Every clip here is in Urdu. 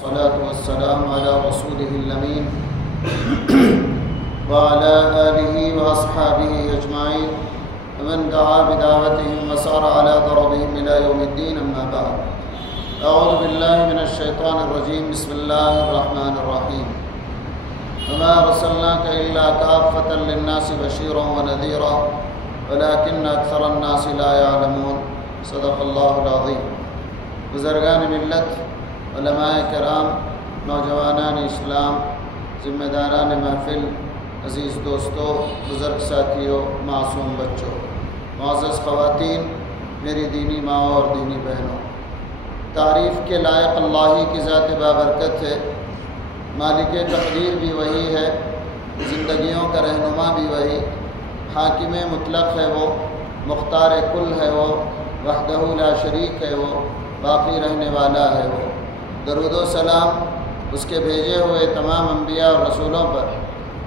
والصلاة والسلام على رسوله الأمين وعلى آله وأصحابه أجمعين ومن دعا بدعوتهم وسار على ضربهم إلى يوم الدين. أما بعد، أعوذ بالله من الشيطان الرجيم. بسم الله الرحمن الرحيم. وما أرسلناك إلا كافة للناس بشيرا ونذيرا ولكن أكثر الناس لا يعلمون. صدق الله العظيم. بزرگان ملت، علماء کرام، نوجوانان اسلام، ذمہ داران محفل، عزیز دوستوں، بزرگ ساتھیوں، معصوم بچوں، معزز خواتین، میری دینی ماں اور دینی بہنوں، تعریف کے لائق اللہ ہی کی ذات بابرکت ہے. مالک تقدیر بھی وہی ہے، زندگیوں کا رہنما بھی وہی، حاکم مطلق ہے وہ، مختار کل ہے وہ، وحدہ لا شریک ہے وہ، باقی رہنے والا ہے وہ. درود و سلام اس کے بھیجے ہوئے تمام انبیاء اور رسولوں پر،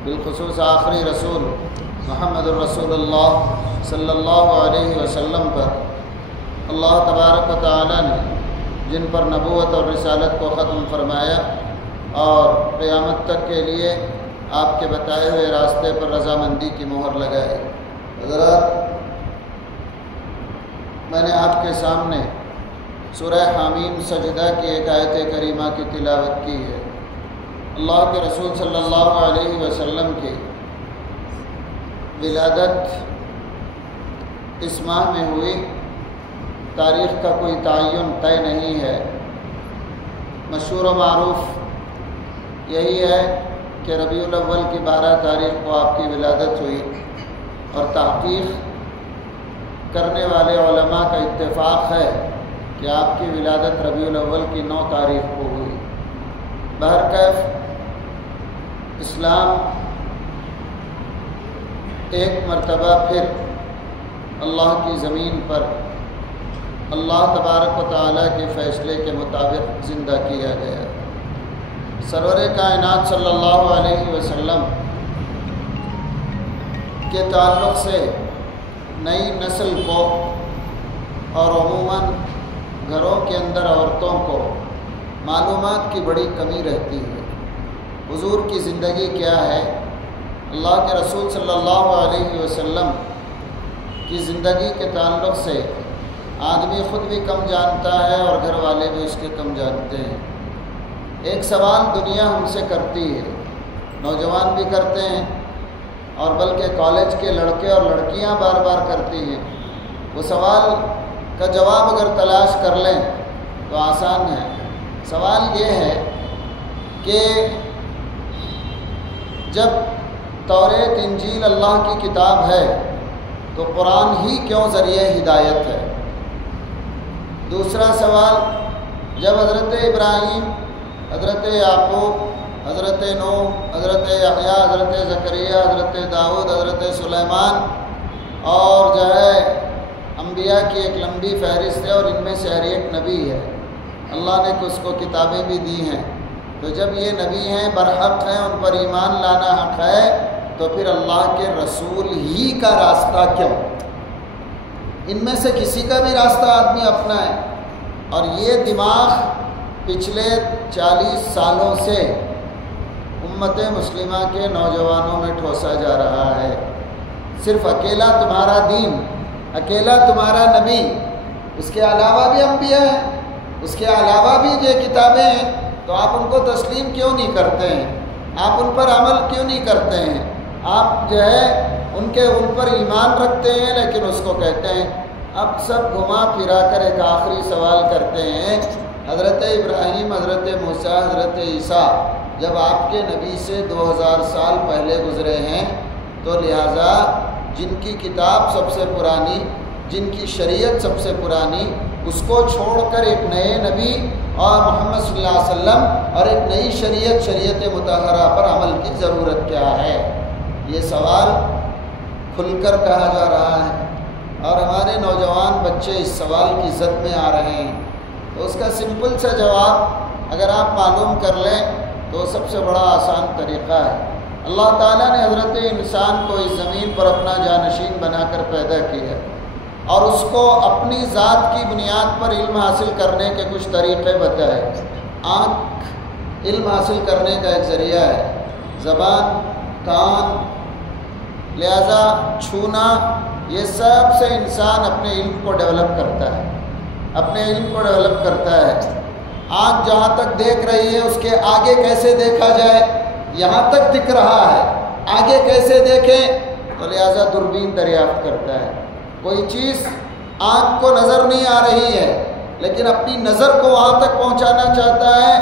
بالخصوص آخری رسول محمد الرسول اللہ صلی اللہ علیہ وسلم پر. اللہ تبارک و تعالی نے جن پر نبوت اور رسالت کو ختم فرمایا اور قیامت تک کے لیے آپ کے بتائے ہوئے راستے پر رضامندی کی مہر لگائے. حضرات، میں نے آپ کے سامنے سورہ حامیم سجدہ کی ایک آیت کریمہ کی تلاوت کی ہے. اللہ کے رسول صلی اللہ علیہ وسلم کی ولادت اس ماہ میں ہوئی. تاریخ کا کوئی تعین طے نہیں ہے. مشہور و معروف یہی ہے کہ ربیع الاول کی 12 تاریخ کو آپ کی ولادت ہوئی، اور تحقیق کرنے والے علماء کا اتفاق ہے کہ آپ کی ولادت ربیع الاول کی 9 تاریخ کو ہوئی. بہرکیف اسلام ایک مرتبہ پھر اللہ کی زمین پر اللہ تبارک و تعالیٰ کے فیصلے کے مطابق زندہ کیا گیا. سرور کائنات صلی اللہ علیہ وسلم کے تعلق سے نئی نسل کو اور عموماً گھروں کے اندر عورتوں کو معلومات کی بڑی کمی رہتی ہے. حضور کی زندگی کیا ہے، اللہ کے رسول صلی اللہ علیہ وسلم کی زندگی کے تعلق سے آدمی خود بھی کم جانتا ہے اور گھر والے بھی اس کے کم جانتے ہیں. ایک سوال دنیا ہم سے کرتی ہے، نوجوان بھی کرتے ہیں اور بلکہ کالج کے لڑکے اور لڑکیاں بار بار کرتی ہیں. وہ سوال کا جواب اگر تلاش کر لیں تو آسان ہے. سوال یہ ہے کہ جب توریت انجیل اللہ کی کتاب ہے تو قرآن ہی کیوں ذریعہ ہدایت ہے؟ دوسرا سوال، جب حضرت ابراہیم، حضرت یعقوب، حضرت نوح، حضرت یحییٰ، حضرت زکریا، حضرت داؤد، حضرت سلیمان اور جو ہے انبیاء کی ایک لمبی فہرست ہے اور ان میں سے ہر ایک نبی ہے، اللہ نے اس کو کتابیں بھی دی ہیں، تو جب یہ نبی ہیں، برحق ہیں، ان پر ایمان لانا حق ہے، تو پھر اللہ کے رسول ہی کا راستہ کیوں؟ ان میں سے کسی کا بھی راستہ آدمی اپنا ہے. اور یہ دماغ پچھلے 40 سالوں سے امت مسلمہ کے نوجوانوں میں ٹھوسا جا رہا ہے. صرف اکیلا تمہارا دین، اکیلا تمہارا نبی، اس کے علاوہ بھی انبیاء ہیں، اس کے علاوہ بھی یہ کتابیں ہیں، تو آپ ان کو تسلیم کیوں نہیں کرتے ہیں؟ آپ ان پر عمل کیوں نہیں کرتے ہیں؟ آپ جو ہے ان پر ایمان رکھتے ہیں لیکن اس کو کہتے ہیں. اب سب گھما پھرا کر ایک آخری سوال کرتے ہیں. حضرت ابراہیم، حضرت موسیٰ، حضرت عیسیٰ جب آپ کے نبی سے 2000 سال پہلے گزرے ہیں، تو لہٰذا جن کی کتاب سب سے پرانی، جن کی شریعت سب سے پرانی، اس کو چھوڑ کر ایک نئے نبی اور محمد صلی اللہ علیہ وسلم اور ایک نئی شریعت مطہرہ پر عمل کی ضرورت کیا ہے؟ یہ سوال کھل کر کہا جا رہا ہے اور ہمارے نوجوان بچے اس سوال کی زد میں آ رہے ہیں. تو اس کا سمپل سا جواب اگر آپ معلوم کر لیں تو سب سے بڑا آسان طریقہ ہے. اللہ تعالیٰ نے حضرت انسان کو اس زمین پر اپنا جانشین بنا کر پیدا کیا اور اس کو اپنی ذات کی بنیاد پر علم حاصل کرنے کے کچھ طریقے بتائے. آنکھ علم حاصل کرنے کا ایک ذریعہ ہے، زبان، کان، لہذا چھونا، یہ سب سے انسان اپنے علم کو ڈیولپ کرتا ہے، اپنے علم کو ڈیولپ کرتا ہے۔ آنکھ جہاں تک دیکھ رہی ہے اس کے آگے کیسے دیکھا جائے، یہاں تک دکھ رہا ہے، آگے کیسے دیکھیں، تو لہذا دوربین دریافت کرتا ہے۔ کوئی چیز آنکھ کو نظر نہیں آ رہی ہے لیکن اپنی نظر کو وہاں تک پہنچانا چاہتا ہے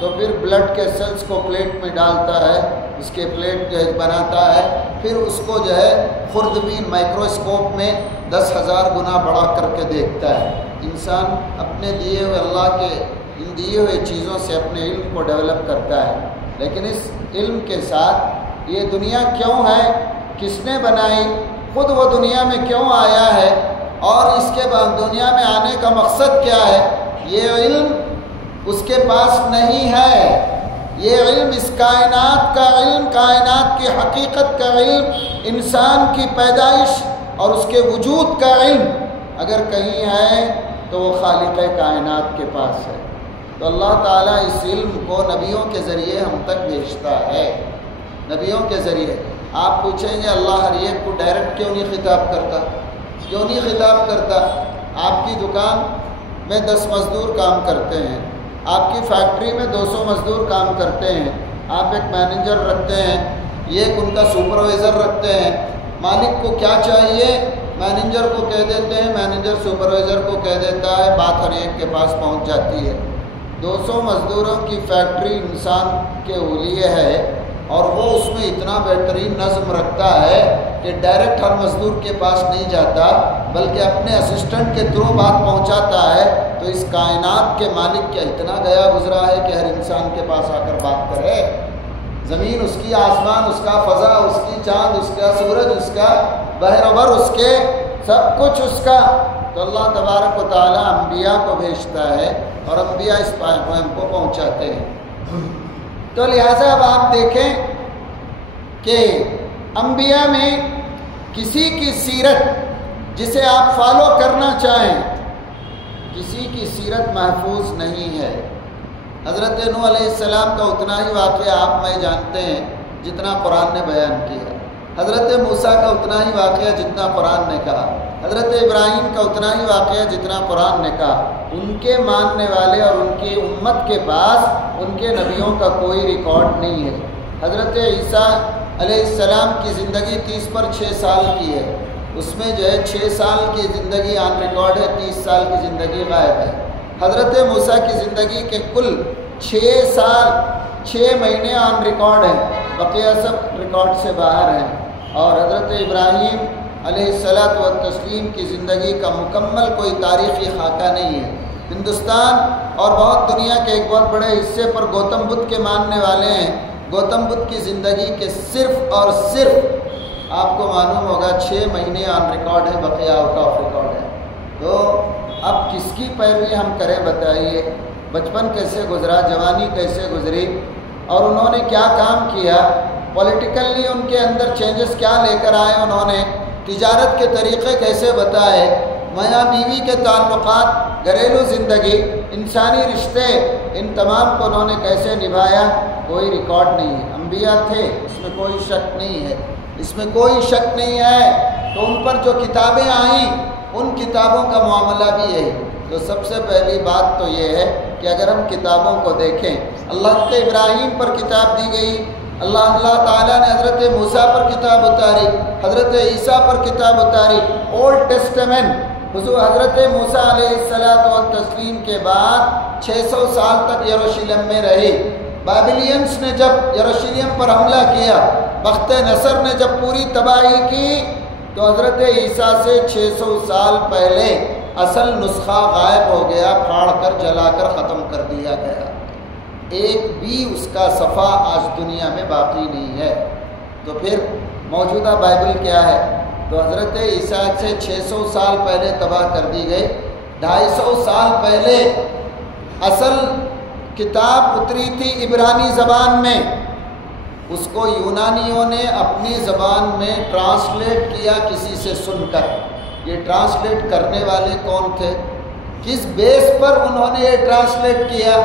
تو پھر بلڈ کے سیلز کو پلیٹ میں ڈالتا ہے، اس کے پلیٹ جو ہے بناتا ہے، پھر اس کو جو ہے خوردبین مائکروسکوپ میں 10,000 گنا بڑا کر کے دیکھتا ہے۔ انسان اپنے دیے ہوئے اللہ کے ان دیے ہوئے چیزوں سے اپنے علم کو ڈیولپ کرتا ہے، لیکن اس علم کے ساتھ یہ دنیا کیوں ہے، کس نے بنائی، خود وہ دنیا میں کیوں آیا ہے اور اس کے بعد دنیا میں آنے کا مقصد کیا ہے، یہ علم اس کے پاس نہیں ہے۔ یہ علم، اس کائنات کا علم، کائنات کی حقیقت کا علم، انسان کی پیدائش اور اس کے وجود کا علم اگر کہیں ہے تو وہ خالق کائنات کے پاس ہے۔ تو اللہ تعالیٰ اس علم کو نبیوں کے ذریعے ہم تک بھیجتا ہے، نبیوں کے ذریعے۔ آپ پوچھیں گے اللہ ہر ایک کو ڈائریکٹ کیوں نہیں خطاب کرتا، کیوں نہیں خطاب کرتا؟ آپ کی دکان میں 10 مزدور کام کرتے ہیں، آپ کی فیکٹری میں 200 مزدور کام کرتے ہیں، آپ ایک مینیجر رکھتے ہیں، ایک ان کا سپروائزر رکھتے ہیں۔ مالک کو کیا چاہیے، مینیجر کو کہہ دیتے ہیں، مینیجر سپروائزر کو کہہ دیتا ہے، بات ہر ایک کے پاس پہنچ جاتی ہے۔ 200 مزدوروں کی فیکٹری انسان کے لیے ہے اور وہ اس میں اتنا بہترین نظم رکھتا ہے کہ ڈائریکٹ ہر مزدور کے پاس نہیں جاتا بلکہ اپنے اسسٹنٹ کے تھرو بات پہنچاتا ہے۔ تو اس کائنات کے مالک کیا اتنا گیا گزرا ہے کہ ہر انسان کے پاس آ کر بات کرے؟ زمین اس کی، آسمان اس کا، فضا اس کی، چاند اس کا، سورج اس کا، بحر و بر اس کے، سب کچھ اس کا۔ تو اللہ تبارک و تعالیٰ انبیاء کو بھیجتا ہے اور انبیاء اس پیغام کو پہنچاتے ہیں۔ تو لہٰذا اب آپ دیکھیں کہ انبیاء میں کسی کی سیرت جسے آپ فالو کرنا چاہیں، کسی کی سیرت محفوظ نہیں ہے۔ حضرت نوح علیہ السلام کا اتنا ہی واقعہ آپ میں جانتے ہیں جتنا قرآن نے بیان کیا، حضرت موسیٰ کا اتنا ہی واقعہ جتنا قرآن نے کہا، حضرت ابراہیم کا اتنا ہی واقعہ جتنا قرآن نے کہا۔ ان کے ماننے والے اور ان کی امت کے پاس ان کے نبیوں کا کوئی ریکارڈ نہیں ہے۔ حضرت عیسیٰ علیہ السلام کی زندگی 30 پر 6 سال کی ہے، اس میں جو ہے 6 سال کی زندگی آن ریکارڈ ہے، 30 سال کی زندگی غائب ہے۔ حضرت موسیٰ کی زندگی کے کل 6 سال 6 مہینے آن ریکارڈ ہیں، بقیہ سب ریکارڈ سے باہر ہیں۔ اور حضرت ابراہیم علیہ الصلاۃ والتسلیم کی زندگی کا مکمل کوئی تاریخی خاکہ نہیں ہے۔ ہندوستان اور بہت دنیا کے ایک بہت بڑے حصے پر گوتم بدھ کے ماننے والے ہیں، گوتم بدھ کی زندگی کے صرف اور صرف آپ کو معلوم ہوگا 6 مہینے آن ریکارڈ ہے، بقیہ آؤٹ آف ریکارڈ ہے۔ تو اب کس کی پیروی ہم کریں بتائیے؟ بچپن کیسے گزرا، جوانی کیسے گزری، اور انہوں نے کیا کام کیا، پولیٹیکلی ان کے اندر چینجز کیا لے کر آئے، انہوں نے تجارت کے طریقے کیسے بتائے، میاں بیوی کے تعلقات، گھریلو زندگی، انسانی رشتے، ان تمام کو انہوں نے کیسے نبھایا، کوئی ریکارڈ نہیں ہے۔ انبیاء تھے، اس میں کوئی شک نہیں ہے، اس میں کوئی شک نہیں ہے۔ تو ان پر جو کتابیں آئیں ان کتابوں کا معاملہ بھی یہی۔ تو سب سے پہلی بات تو یہ ہے کہ اگر ہم کتابوں کو دیکھیں، اللہ کے ابراہیم پر کتاب دی گئی، اللہ تعالیٰ نے حضرت موسیٰ پر کتاب اتاری، حضرت عیسیٰ پر کتاب اتاری۔ اولڈ ٹیسٹمنٹ حضور حضرت موسیٰ علیہ الصلاۃ والتسلیم کے بعد 600 سال تک یروشلم میں رہی۔ بابلینس نے جب یروشلم پر حملہ کیا، بخت نصر نے جب پوری تباہی کی، تو حضرت عیسیٰ سے 600 سال پہلے اصل نسخہ غائب ہو گیا، پھاڑ کر جلا کر ختم کر دیا گیا۔ ایک بھی اس کا صفحہ آج دنیا میں باقی نہیں ہے۔ تو پھر موجودہ بائبل کیا ہے؟ تو حضرت عیسیٰ سے 600 سال پہلے تباہ کر دی گئی۔ 250 سال پہلے اصل کتاب اتری تھی عبرانی زبان میں، اس کو یونانیوں نے اپنی زبان میں ٹرانسلیٹ کیا کسی سے سن کر۔ یہ ٹرانسلیٹ کرنے والے کون تھے؟ کس بیس پر انہوں نے یہ ٹرانسلیٹ کیا؟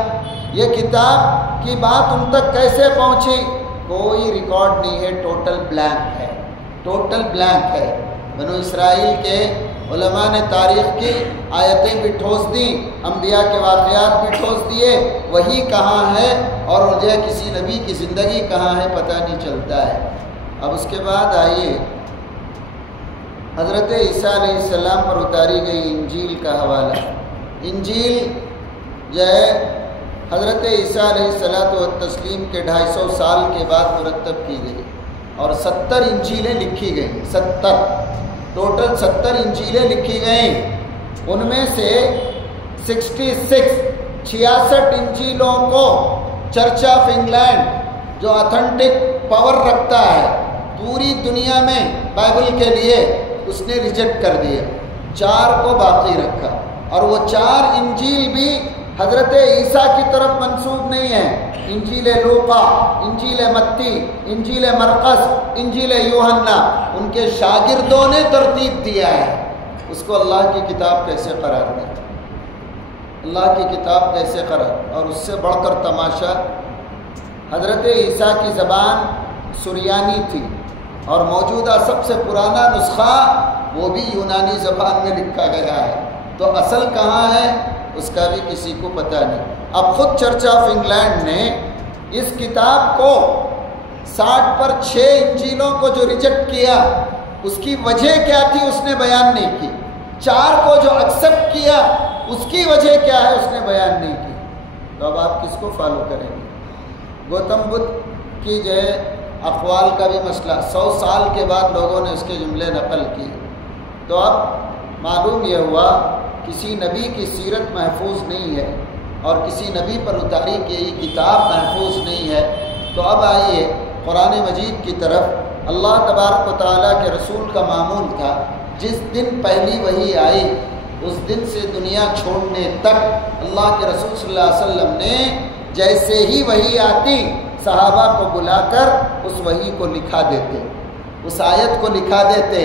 یہ کتاب کی بات ان تک کیسے پہنچی؟ کوئی ریکارڈ نہیں ہے، ٹوٹل بلینک ہے، ٹوٹل بلینک ہے۔ بنو اسرائیل کے علماء نے تاریخ کی آیتیں بھی ٹھوس دیں، انبیاء کے واقعات بھی ٹھوس دیے، وہی کہاں ہے اور جو کسی نبی کی زندگی کہاں ہے پتہ نہیں چلتا ہے۔ اب اس کے بعد آئیے حضرت عیسیٰ علیہ السلام پر اتاری گئی انجیل کا حوالہ۔ انجیل جو ہے حضرت عیسیٰ علیہ السلام کے 250 سال کے بعد مرتب کی گئی اور 70 انجیلیں لکھی گئیں، 70 ٹوٹل 70 انجیلیں لکھی گئیں۔ ان میں سے 66 انجیلوں کو چرچ آف انگلینڈ جو اتھینٹک پاور رکھتا ہے پوری دنیا میں بائبل کے لیے، اس نے ریجیکٹ کر دیا، 4 کو باقی رکھا، اور وہ 4 انجیل بھی حضرت عیسیٰ کی طرف منسوب نہیں ہے۔ انجیل لوقا، انجیل متی، انجیل مرقس، انجیل یوحنا ان کے شاگردوں نے ترتیب دیا ہے۔ اس کو اللہ کی کتاب کیسے قرار دیں؟ اللہ کی کتاب کیسے قرار؟ اور اس سے بڑھ کر تماشا، حضرت عیسیٰ کی زبان سریانی تھی اور موجودہ سب سے پرانا نسخہ وہ بھی یونانی زبان میں لکھا گیا ہے، تو اصل کہاں ہے اس کا بھی کسی کو پتہ نہیں۔ اب خود چرچ آف انگلینڈ نے اس کتاب کو 60 پر 6 انجیلوں کو جو ریجیکٹ کیا، اس کی وجہ کیا تھی اس نے بیان نہیں کی، 4 کو جو ایکسیپٹ کیا اس کی وجہ کیا ہے اس نے بیان نہیں کی۔ تو اب آپ کس کو فالو کریں گے؟ گوتم بدھ کی جو ہے اقوال کا بھی مسئلہ، 100 سال کے بعد لوگوں نے اس کے جملے نقل کیے، تو اب معلوم یہ ہوا کسی نبی کی سیرت محفوظ نہیں ہے اور کسی نبی پر اتاری گئی کتاب محفوظ نہیں ہے۔ تو اب آئیے قرآن مجید کی طرف۔ اللہ تبارک و تعالیٰ کے رسول کا معمول تھا جس دن پہلی وحی آئی اس دن سے دنیا چھوڑنے تک اللہ کے رسول صلی اللہ علیہ وسلم نے جیسے ہی وحی آتی صحابہ کو بلا کر اس وحی کو لکھا دیتے، اس آیت کو لکھا دیتے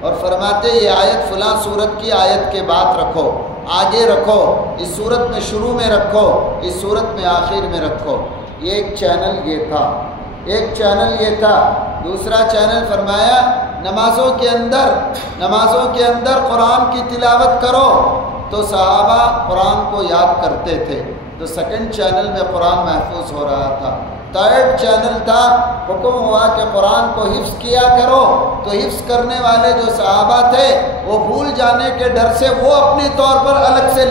اور فرماتے یہ آیت فلاں سورت کی آیت کے بعد رکھو، آگے رکھو، اس سورت میں شروع میں رکھو، اس سورت میں آخر میں رکھو۔ یہ ایک چینل یہ تھا، ایک چینل یہ تھا۔ دوسرا چینل فرمایا نمازوں کے اندر قرآن کی تلاوت کرو، تو صحابہ قرآن کو یاد کرتے تھے، تو سیکنڈ چینل میں قرآن محفوظ ہو رہا تھا۔ تھرڈ چینل تھا، حکم ہوا کہ قرآن کو حفظ کیا کرو، تو حفظ کرنے والے جو صحابہ تھے وہ بھول جانے کے ڈر سے وہ اپنے طور پر الگ سے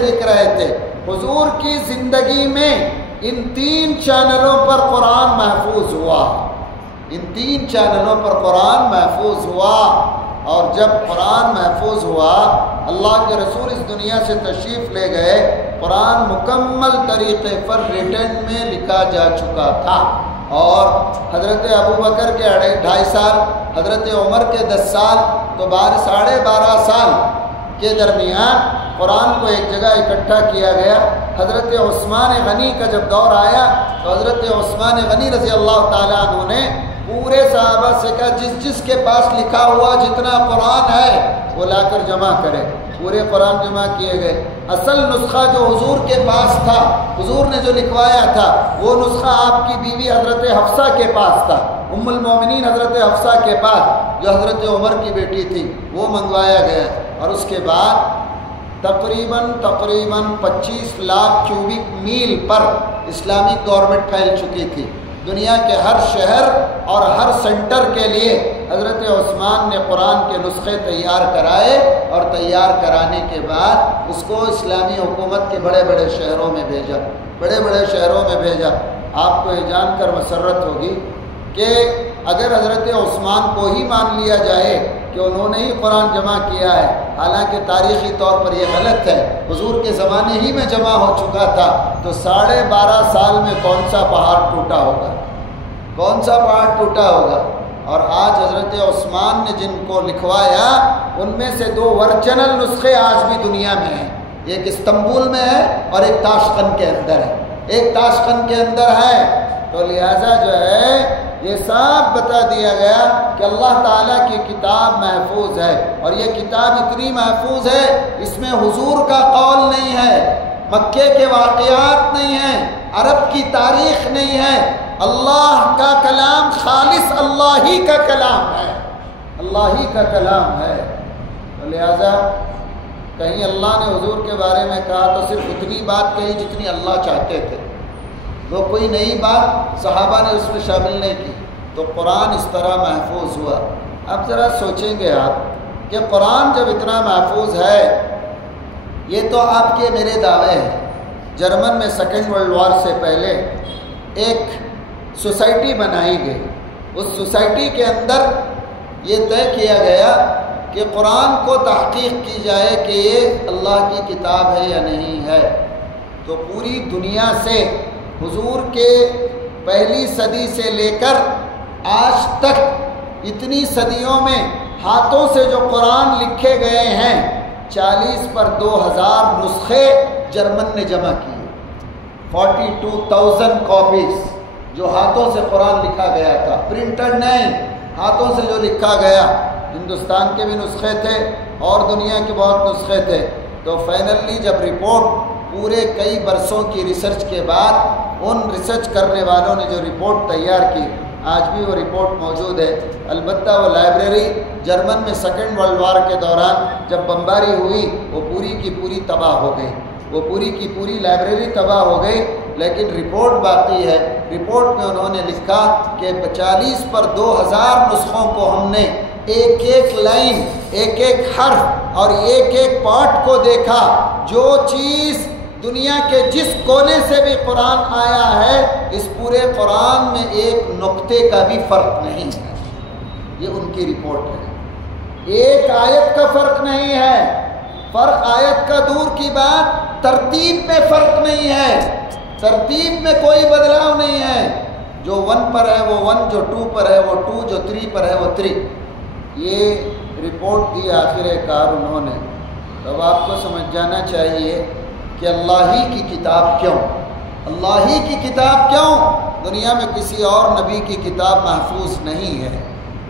لکھ رہے تھے، حضور کی زندگی میں ان 3 چینلوں پر قرآن محفوظ ہوا، اور جب قرآن محفوظ ہوا اللہ کے رسول اس دنیا سے تشریف لے گئے، قرآن مکمل طریقے پر ریٹن میں لکھا جا چکا تھا، اور حضرت ابوبکر کے 2.5 سال، حضرت عمر کے 10 سال، تو 12.5 سال کے درمیان قرآن کو ایک جگہ اکٹھا کیا گیا۔ حضرت عثمان غنی کا جب دور آیا تو حضرت عثمان غنی رضی اللہ تعالیٰ عنہ نے پورے صحابہ سے کہا جس کے پاس لکھا ہوا جتنا قرآن ہے وہ لا کر جمع کرے۔ پورے قرآن جمع کیے گئے۔ اصل نسخہ جو حضور کے پاس تھا، حضور نے جو لکھوایا تھا، وہ نسخہ آپ کی بیوی حضرت حفصہ کے پاس تھا، ام المومنین حضرت حفصہ کے پاس، جو حضرت عمر کی بیٹی تھی، وہ منگوایا گیا۔ اور اس کے بعد تقریباً 25 لاکھ کیوبک میل پر اسلامک گورنمنٹ پھیل چکی تھی۔ دنیا کے ہر شہر اور ہر سینٹر کے لیے حضرت عثمان نے قرآن کے نسخے تیار کرائے، اور تیار کرانے کے بعد اس کو اسلامی حکومت کے بڑے بڑے شہروں میں بھیجا۔ آپ کو یہ جان کر مسرت ہوگی کہ اگر حضرت عثمان کو ہی مان لیا جائے کہ انہوں نے ہی قرآن جمع کیا ہے، حالانکہ تاریخی طور پر یہ غلط ہے، حضور کے زمانے ہی میں جمع ہو چکا تھا، تو 12.5 سال میں کون سا پہاڑ ٹوٹا ہوگا؟ اور آج حضرت عثمان نے جن کو لکھوایا ان میں سے 2 ورجنل نسخے آج بھی دنیا میں ہیں، ایک استنبول میں ہے اور ایک تاشقند کے اندر ہے۔ تو لہٰذا جو ہے یہ صاف بتا دیا گیا کہ اللہ تعالیٰ کی کتاب محفوظ ہے، اور یہ کتاب اتنی محفوظ ہے اس میں حضور کا قول نہیں ہے، مکے کے واقعات نہیں ہیں، عرب کی تاریخ نہیں ہے، اللہ کا کلام خالص اللہ ہی کا کلام ہے، اللہ ہی کا کلام ہے۔ لہذا کہیں اللہ نے حضور کے بارے میں کہا تو صرف اتنی بات کہی جتنی اللہ چاہتے تھے، وہ کوئی نئی بات صحابہ نے اس میں شامل نہیں کی، تو قرآن اس طرح محفوظ ہوا۔ اب ذرا سوچیں گے آپ کہ قرآن جب اتنا محفوظ ہے، یہ تو آپ کے میرے دعوے ہیں۔ جرمن میں سیکنڈ ورلڈ وار سے پہلے ایک سوسائٹی بنائی گئی، اس سوسائٹی کے اندر یہ طے کیا گیا کہ قرآن کو تحقیق کی جائے کہ یہ اللہ کی کتاب ہے یا نہیں ہے۔ تو پوری دنیا سے حضور کے پہلی صدی سے لے کر آج تک اتنی صدیوں میں ہاتھوں سے جو قرآن لکھے گئے ہیں 40 پر 2000 نسخے جرمن نے جمع کیے، 42,000 کاپیز جو ہاتھوں سے قرآن لکھا گیا تھا، پرنٹڈ نہیں، ہاتھوں سے جو لکھا گیا۔ ہندوستان کے بھی نسخے تھے اور دنیا کے بہت نسخے تھے۔ تو فائنلی جب رپورٹ پورے کئی برسوں کی ریسرچ کے بعد ان ریسرچ کرنے والوں نے جو رپورٹ تیار کی، آج بھی وہ رپورٹ موجود ہے۔ البتہ وہ لائبریری جرمن میں سیکنڈ ورلڈ وار کے دوران جب بمباری ہوئی وہ پوری کی پوری تباہ ہو گئی، وہ پوری کی پوری لائبریری تباہ ہو گئی، لیکن رپورٹ باقی ہے۔ رپورٹ میں انہوں نے لکھا کہ 40 پر 2000 نسخوں کو ہم نے ایک ایک لائن، ایک ایک حرف اور ایک ایک پارٹ کو دیکھا، جو چیز دنیا کے جس کونے سے بھی قرآن آیا ہے اس پورے قرآن میں ایک نقطے کا بھی فرق نہیں ہے۔ یہ ان کی رپورٹ ہے، ایک آیت کا فرق نہیں ہے۔ فرق آیت کا دور کی بات، ترتیب میں فرق نہیں ہے، ترتیب میں کوئی بدلاؤ نہیں ہے۔ جو 1 پر ہے وہ 1، جو 2 پر ہے وہ 2، جو 3 پر ہے وہ 3۔ یہ رپورٹ دی آخر کار انہوں نے۔ اب آپ کو سمجھ جانا چاہیے کہ اللہ ہی کی کتاب کیوں، اللہ ہی کی کتاب کیوں؟ دنیا میں کسی اور نبی کی کتاب محفوظ نہیں ہے،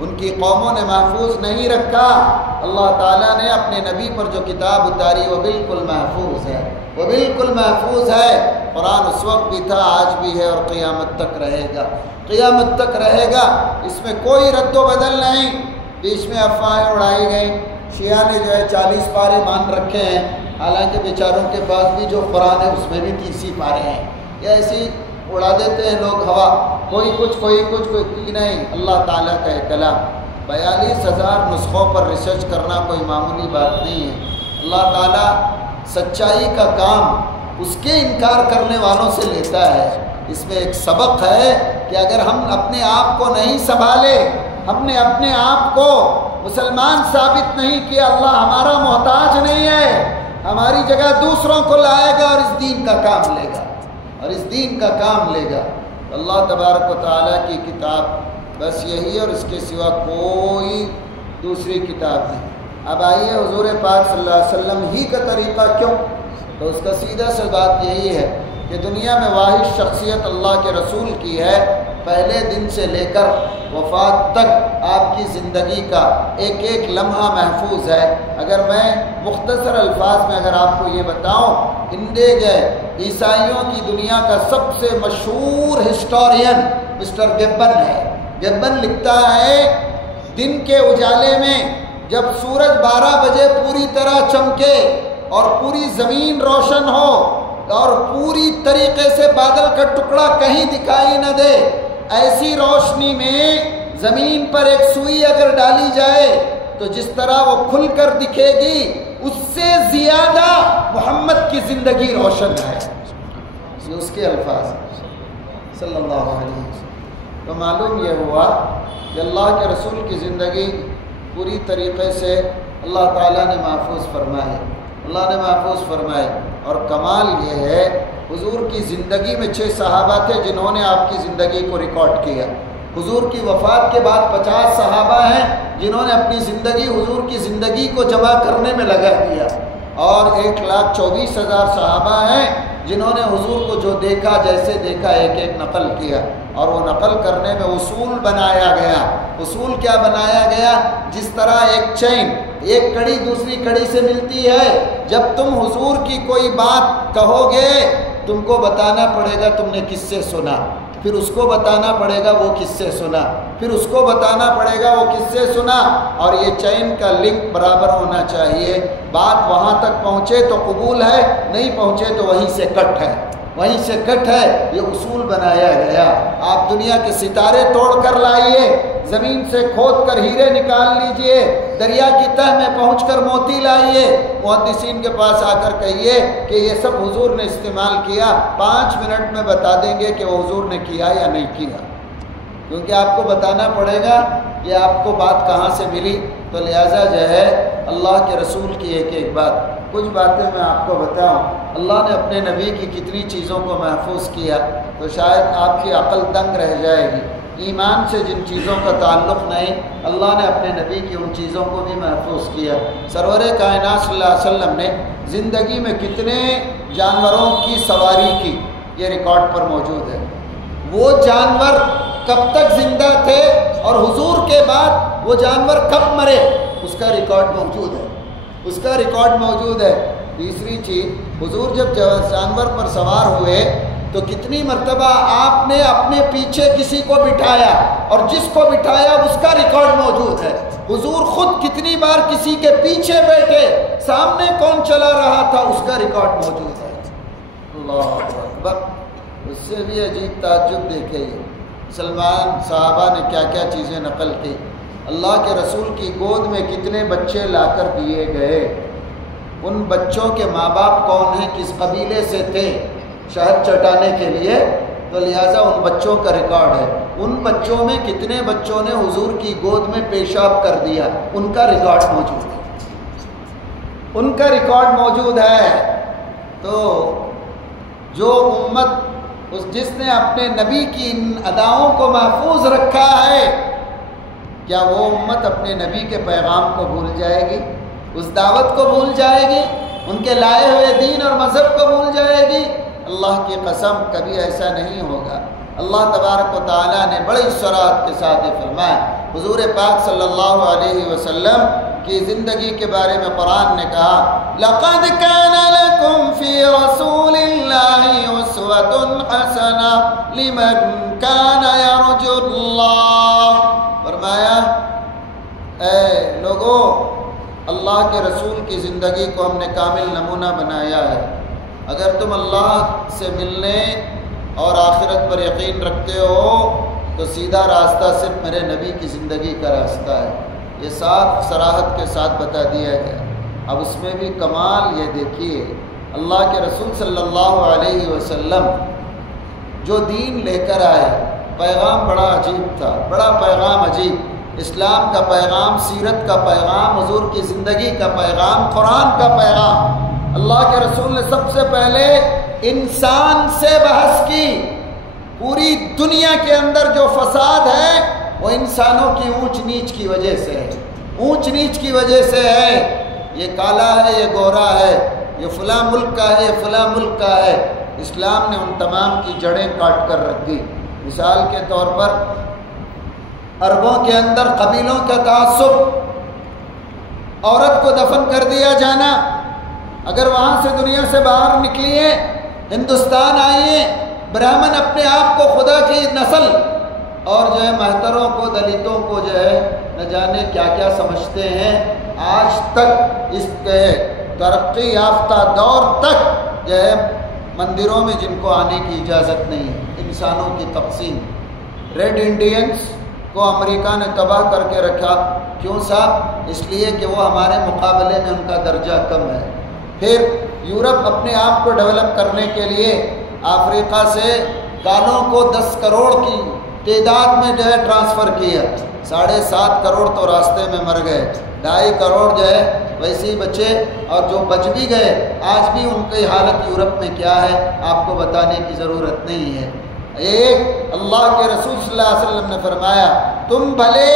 ان کی قوموں نے محفوظ نہیں رکھا۔ اللہ تعالیٰ نے اپنے نبی پر جو کتاب اتاری وہ بالکل محفوظ ہے، وہ بالکل محفوظ ہے۔ قرآن اس وقت بھی تھا، آج بھی ہے اور قیامت تک رہے گا، قیامت تک رہے گا، اس میں کوئی رد و بدل نہیں۔ بیچ میں افواہیں اڑائی گئیں، شیعہ نے جو ہے 40 پارے مان رکھے ہیں، حالانکہ بیچاروں کے پاس بھی جو قرآن ہے اس میں بھی 30 ہی پارے ہیں۔ یہ ایسی اڑا دیتے ہیں لوگ ہوا، کوئی کچھ کوئی نہیں۔ اللہ تعالیٰ کا کلام 42,000 نسخوں پر ریسرچ کرنا کوئی معمولی بات نہیں ہے۔ اللہ تعالیٰ سچائی کا کام اس کے انکار کرنے والوں سے لیتا ہے۔ اس میں ایک سبق ہے کہ اگر ہم اپنے آپ کو نہیں سنبھالے، ہم نے اپنے آپ کو مسلمان ثابت نہیں کیا، اللہ ہمارا محتاج نہیں ہے، ہماری جگہ دوسروں کو لائے گا اور اس دین کا کام لے گا، اور اس دین کا کام لے گا۔ اللہ تبارک و تعالیٰ کی کتاب بس یہی اور اس کے سوا کوئی دوسری کتاب نہیں۔ اب آئیے حضور پاک صلی اللہ علیہ وسلم ہی کا طریقہ کیوں؟ تو اس کا سیدھا سا بات یہی ہے کہ دنیا میں واحد شخصیت اللہ کے رسول کی ہے۔ پہلے دن سے لے کر وفات تک آپ کی زندگی کا ایک ایک لمحہ محفوظ ہے۔ اگر میں مختصر الفاظ میں اگر آپ کو یہ بتاؤں، انڈے عیسائیوں کی دنیا کا سب سے مشہور ہسٹورین مسٹر گبن ہے۔ گبن لکھتا ہے دن کے اجالے میں جب سورج 12 بجے پوری طرح چمکے اور پوری زمین روشن ہو اور پوری طریقے سے بادل کا ٹکڑا کہیں دکھائی نہ دے، ایسی روشنی میں زمین پر ایک سوئی اگر ڈالی جائے تو جس طرح وہ کھل کر دکھے گی اس سے زیادہ محمد کی زندگی روشن ہے۔ یہ اس کے الفاظ صلی اللہ علیہ وسلم۔ تو معلوم یہ ہوا کہ اللہ کے رسول کی زندگی پوری طریقے سے اللہ تعالیٰ نے محفوظ فرمائے، اللہ نے محفوظ فرمائے۔ اور کمال یہ ہے حضور کی زندگی میں 6 صحابہ تھے جنہوں نے آپ کی زندگی کو ریکارڈ کیا۔ حضور کی وفات کے بعد 50 صحابہ ہیں جنہوں نے اپنی زندگی حضور کی زندگی کو جمع کرنے میں لگا دیا، اور 1,24,000 صحابہ ہیں جنہوں نے حضور کو جو دیکھا جیسے دیکھا ایک ایک نقل کیا، اور وہ نقل کرنے میں اصول بنایا گیا۔ اصول کیا بنایا گیا؟ جس طرح ایک چین ایک کڑی دوسری کڑی سے ملتی ہے۔ جب تم حضور کی کوئی بات کہو گے تم کو بتانا پڑے گا تم نے کس سے سنا، پھر اس کو بتانا پڑے گا وہ کس سے سنا، پھر اس کو بتانا پڑے گا وہ کس سے سنا، اور یہ چین کا لنک برابر ہونا چاہیے۔ بات وہاں تک پہنچے تو قبول ہے، نہیں پہنچے تو وہیں سے کٹ ہے، وہیں سے کٹ ہے۔ یہ اصول بنایا گیا۔ آپ دنیا کے ستارے توڑ کر لائیے، زمین سے کھود کر ہیرے نکال لیجئے، دریا کی تہ میں پہنچ کر موتی لائیے، محدثین کے پاس آ کر کہیے کہ یہ سب حضور نے استعمال کیا، 5 منٹ میں بتا دیں گے کہ وہ حضور نے کیا یا نہیں کیا، کیونکہ آپ کو بتانا پڑے گا کہ آپ کو بات کہاں سے ملی۔ تو لہٰذا جو ہے اللہ کے رسول کی ایک ایک بات، کچھ باتیں میں آپ کو بتاؤں، اللہ نے اپنے نبی کی کتنی چیزوں کو محفوظ کیا تو شاید آپ کی عقل دنگ رہ جائے گی۔ ایمان سے جن چیزوں کا تعلق نہیں، اللہ نے اپنے نبی کی ان چیزوں کو بھی محفوظ کیا۔ سرور کائنات صلی اللہ علیہ وسلم نے زندگی میں کتنے جانوروں کی سواری کی، یہ ریکارڈ پر موجود ہے۔ وہ جانور کب تک زندہ تھے اور حضور کے بعد وہ جانور کب مرے، اس کا ریکارڈ موجود ہے، اس کا ریکارڈ موجود ہے۔ تیسری چیز، حضور جب جانور پر سوار ہوئے تو کتنی مرتبہ آپ نے اپنے پیچھے کسی کو بٹھایا، اور جس کو بٹھایا اس کا ریکارڈ موجود ہے۔ حضور خود کتنی بار کسی کے پیچھے بیٹھے، سامنے کون چلا رہا تھا اس کا ریکارڈ موجود ہے۔ اللہ اکبر، اس سے بھی عجیب تعجب دیکھے سلمان صحابہ نے کیا کیا چیزیں نقل کی۔ اللہ کے رسول کی گود میں کتنے بچے لا کر دیے گئے، ان بچوں کے ماں باپ کون ہیں، کس قبیلے سے تھے، شہد چٹانے کے لیے، تو لہٰذا ان بچوں کا ریکارڈ ہے۔ ان بچوں میں کتنے بچوں نے حضور کی گود میں پیشاب کر دیا، ان کا ریکارڈ موجود ہے، ان کا ریکارڈ موجود ہے۔ تو جو امت جس نے اپنے نبی کی ان اداؤں کو محفوظ رکھا ہے، کیا وہ امت اپنے نبی کے پیغام کو بھول جائے گی، اس دعوت کو بھول جائے گی، ان کے لائے ہوئے دین اور مذہب کو بھول جائے گی؟ اللہ کی قسم کبھی ایسا نہیں ہوگا۔ اللہ تبارک و تعالیٰ نے بڑی صراحت کے ساتھ یہ فرمایا۔ حضور پاک صلی اللہ علیہ وسلم کی زندگی کے بارے میں قرآن نے کہا، لَقَدْ كَانَ لَكُمْ فِي رَسُولِ اللَّهِ أُسْوَةٌ حَسَنَةٌ لِمَنْ كَانَ يَرْجُو اللَّهَ، فرمایا اے لوگوں، اللہ کے رسول کی زندگی کو ہم نے کامل نمونہ بنایا ہے۔ اگر تم اللہ سے ملنے اور آخرت پر یقین رکھتے ہو تو سیدھا راستہ صرف میرے نبی کی زندگی کا راستہ ہے۔ یہ صاف صراحت کے ساتھ بتا دیا گیا۔ اب اس میں بھی کمال یہ دیکھیے، اللہ کے رسول صلی اللہ علیہ وسلم جو دین لے کر آئے، پیغام بڑا عجیب تھا، بڑا پیغام عجیب، اسلام کا پیغام، سیرت کا پیغام، حضور کی زندگی کا پیغام، قرآن کا پیغام۔ اللہ کے رسول نے سب سے پہلے انسان سے بحث کی۔ پوری دنیا کے اندر جو فساد ہے وہ انسانوں کی اونچ نیچ کی وجہ سے ہے، اونچ نیچ کی وجہ سے ہے۔ یہ کالا ہے، یہ گورا ہے، یہ فلاں ملک کا ہے، یہ فلاں ملک کا ہے۔ اسلام نے ان تمام کی جڑیں کاٹ کر رکھ دی۔ مثال کے طور پر عربوں کے اندر قبیلوں کا تعصب، عورت کو دفن کر دیا جانا، اگر وہاں سے دنیا سے باہر نکلیے، ہندوستان آئیے، برہمن اپنے آپ کو خدا کی نسل اور جو ہے مہتروں کو، دلتوں کو جو ہے نہ جانے کیا کیا سمجھتے ہیں۔ آج تک اس کے ترقی یافتہ دور تک جو ہے مندروں میں جن کو آنے کی اجازت نہیں، انسانوں کی تقسیم۔ ریڈ انڈینز کو امریکہ نے تباہ کر کے رکھا، کیوں صاحب؟ اس لیے کہ وہ ہمارے مقابلے میں ان کا درجہ کم ہے۔ پھر یورپ اپنے آپ کو ڈیولپ کرنے کے لیے افریقہ سے کالوں کو 10 کروڑ کی تعداد میں جو ہے ٹرانسفر کیا، 7.5 کروڑ تو راستے میں مر گئے، 2.5 کروڑ جو ہے ویسے ہی بچے، اور جو بچ بھی گئے آج بھی ان کی حالت یورپ میں کیا ہے آپ کو بتانے کی ضرورت نہیں ہے۔ ایک اللہ کے رسول صلی اللہ علیہ وسلم نے فرمایا، تم بھلے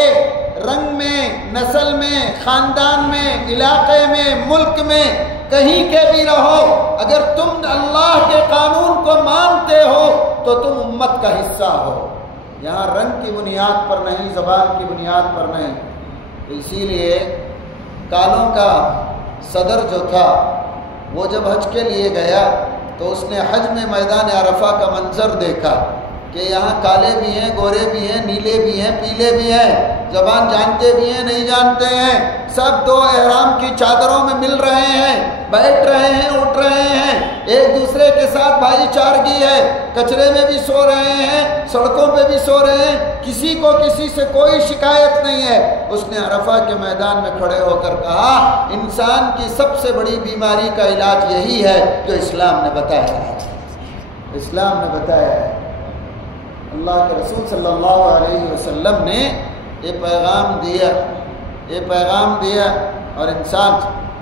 رنگ میں، نسل میں، خاندان میں، علاقے میں، ملک میں کہیں کے بھی رہو، اگر تم اللہ کے قانون کو مانتے ہو تو تم امت کا حصہ ہو۔ یہاں رنگ کی بنیاد پر نہیں، زبان کی بنیاد پر نہیں۔ تو اسی لیے کالوں کا صدر جو تھا وہ جب حج کے لیے گیا تو اس نے حج میں میدان عرفہ کا منظر دیکھا کہ یہاں کالے بھی ہیں، گورے بھی ہیں، نیلے بھی ہیں، پیلے بھی ہیں، زبان جانتے بھی ہیں، نہیں جانتے ہیں، سب دو احرام کی چادروں میں مل رہے ہیں، بیٹھ رہے ہیں، اٹھ رہے ہیں، ایک دوسرے کے ساتھ بھائی چارگی ہے، کچرے میں بھی سو رہے ہیں، سڑکوں پہ بھی سو رہے ہیں، کسی کو کسی سے کوئی شکایت نہیں ہے۔ اس نے عرفہ کے میدان میں کھڑے ہو کر کہا انسان کی سب سے بڑی بیماری کا علاج یہی ہے جو اسلام نے بتایا ہے، اسلام نے بتایا ہے۔ اللہ کے رسول صلی اللہ علیہ وسلم نے یہ پیغام دیا اور انسان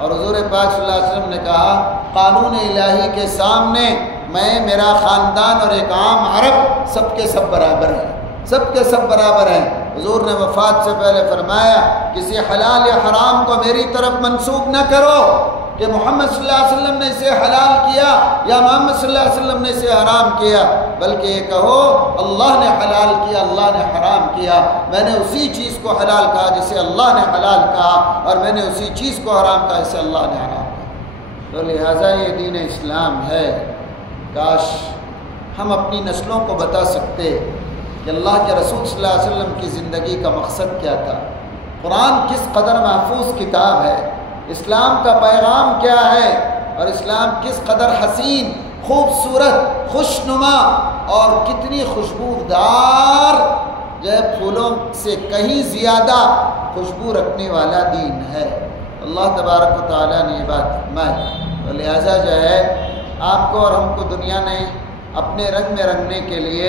اور حضور پاک صلی اللہ علیہ وسلم نے کہا قانون الہی کے سامنے میں، میرا خاندان اور ایک عام عرب سب کے سب برابر ہیں، سب کے سب برابر ہیں۔ حضور نے وفات سے پہلے فرمایا کسی حلال یا حرام کو میری طرف منسوب نہ کرو کہ محمد صلی اللہ علیہ وسلم نے اسے حلال کیا یا محمد صلی اللہ علیہ وسلم نے اسے حرام کیا، بلکہ یہ کہو اللہ نے حلال کیا، اللہ نے حرام کیا، میں نے اسی چیز کو حلال کہا جسے اللہ نے حلال کہا، اور میں نے اسی چیز کو حرام کہا جسے اللہ نے حرام کہا۔ تو لہٰذا یہ دین اسلام ہے۔ کاش ہم اپنی نسلوں کو بتا سکتے کہ اللہ کے رسول صلی اللہ علیہ وسلم کی زندگی کا مقصد کیا تھا، قرآن کس قدر محفوظ کتاب ہے، اسلام کا پیغام کیا ہے، اور اسلام کس قدر حسین، خوبصورت، خوشنما اور کتنی خوشبودار جو ہے پھولوں سے کہیں زیادہ خوشبو رکھنے والا دین ہے۔ اللہ تبارک و تعالیٰ نے یہ بات فرمائی، تو لہٰذا جو ہے آپ کو اور ہم کو دنیا نے اپنے رنگ میں رنگنے کے لیے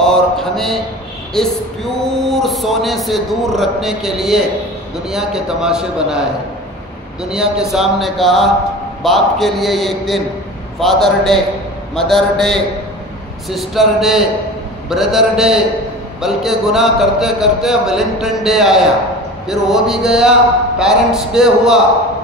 اور ہمیں اس پیور سونے سے دور رکھنے کے لیے دنیا کے تماشے بنائے۔ دنیا کے سامنے کہا باپ کے لیے ایک دن father day, mother day, sister day, brother day, بلکہ گناہ کرتے کرتے ویلنٹائن ڈے آیا، پھر وہ بھی گیا، پیرنٹس ڈے ہوا،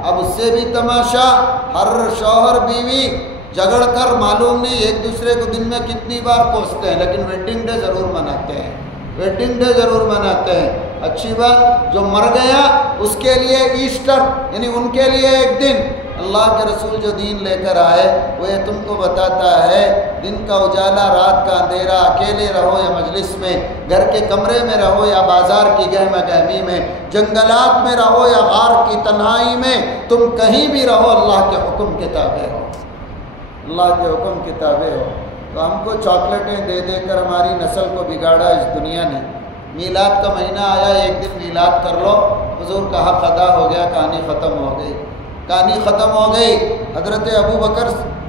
اب اس سے بھی تماشا، ہر شوہر بیوی جھگڑ کر معلوم نہیں ایک دوسرے کو دن میں کتنی بار کوستے ہیں، لیکن ویڈنگ ڈے ضرور مناتے ہیں، ویڈنگ ڈے ضرور مناتے ہیں۔ اچھی بات، جو مر گیا اس کے لیے ایسٹر، یعنی ان کے لیے ایک دن۔ اللہ کے رسول جو دین لے کر آئے وہ یہ تم کو بتاتا ہے دن کا اجالا، رات کا اندھیرا، اکیلے رہو یا مجلس میں، گھر کے کمرے میں رہو یا بازار کی گہما گہمی میں، جنگلات میں رہو یا غار کی تنہائی میں، تم کہیں بھی رہو اللہ کے حکم کے تابع ہو، اللہ کے حکم کے تابع ہو۔ تو ہم کو چاکلیٹیں دے دے کر ہماری نسل کو بگاڑا اس دنیا نے۔ میلاد کا مہینہ آیا، ایک دن میلاد کر لو، حضور کا حق ادا ہو گیا، کہانی ختم ہو گئی، کہانی ختم ہو گئی۔ حضرت ابو بکر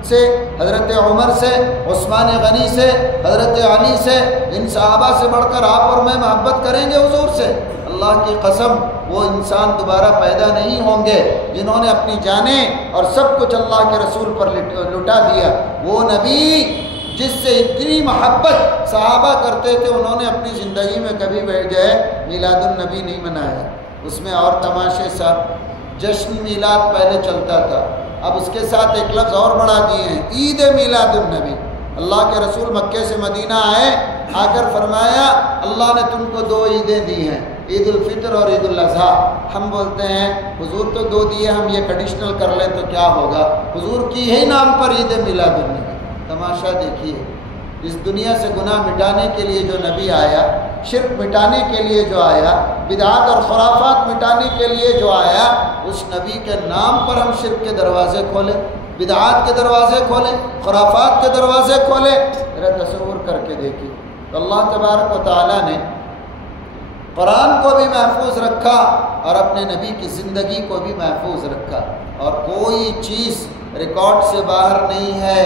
سے، حضرت عمر سے، عثمان غنی سے، حضرت علی سے، ان صحابہ سے بڑھ کر آپ اور میں محبت کریں گے حضور سے؟ اللہ کی قسم وہ انسان دوبارہ پیدا نہیں ہوں گے جنہوں نے اپنی جانیں اور سب کچھ اللہ کے رسول پر لٹا دیا۔ وہ نبی جس سے اتنی محبت صحابہ کرتے تھے، انہوں نے اپنی زندگی میں کبھی جو ہے میلاد النبی نہیں منایا۔ اس میں اور تماشے سب، جشن میلاد پہلے چلتا تھا، اب اس کے ساتھ ایک لفظ اور بڑھا دیے ہیں، عید میلاد النبی۔ اللہ کے رسول مکے سے مدینہ آئے، آ کر فرمایا اللہ نے تم کو دو عیدیں دی ہیں، عید الفطر اور عید الاضحیٰ۔ ہم بولتے ہیں حضور تو دو دیے، ہم یہ کنڈیشنل کر لیں تو کیا ہوگا؟ حضور کی ہی نام پر عید میلاد النبی۔ تماشا دیکھیے، اس دنیا سے گناہ مٹانے کے لیے جو نبی آیا، شرک مٹانے کے لیے جو آیا، بدعات اور خرافات مٹانے کے لیے جو آیا، اس نبی کے نام پر ہم شرک کے دروازے کھولیں، بدعات کے دروازے کھولیں، خرافات کے دروازے کھولیں۔ ذرا تصور کر کے دیکھیے۔ تو اللہ تبارک و تعالیٰ نے قرآن کو بھی محفوظ رکھا اور اپنے نبی کی زندگی کو بھی محفوظ رکھا، اور کوئی چیز ریکارڈ سے باہر نہیں ہے۔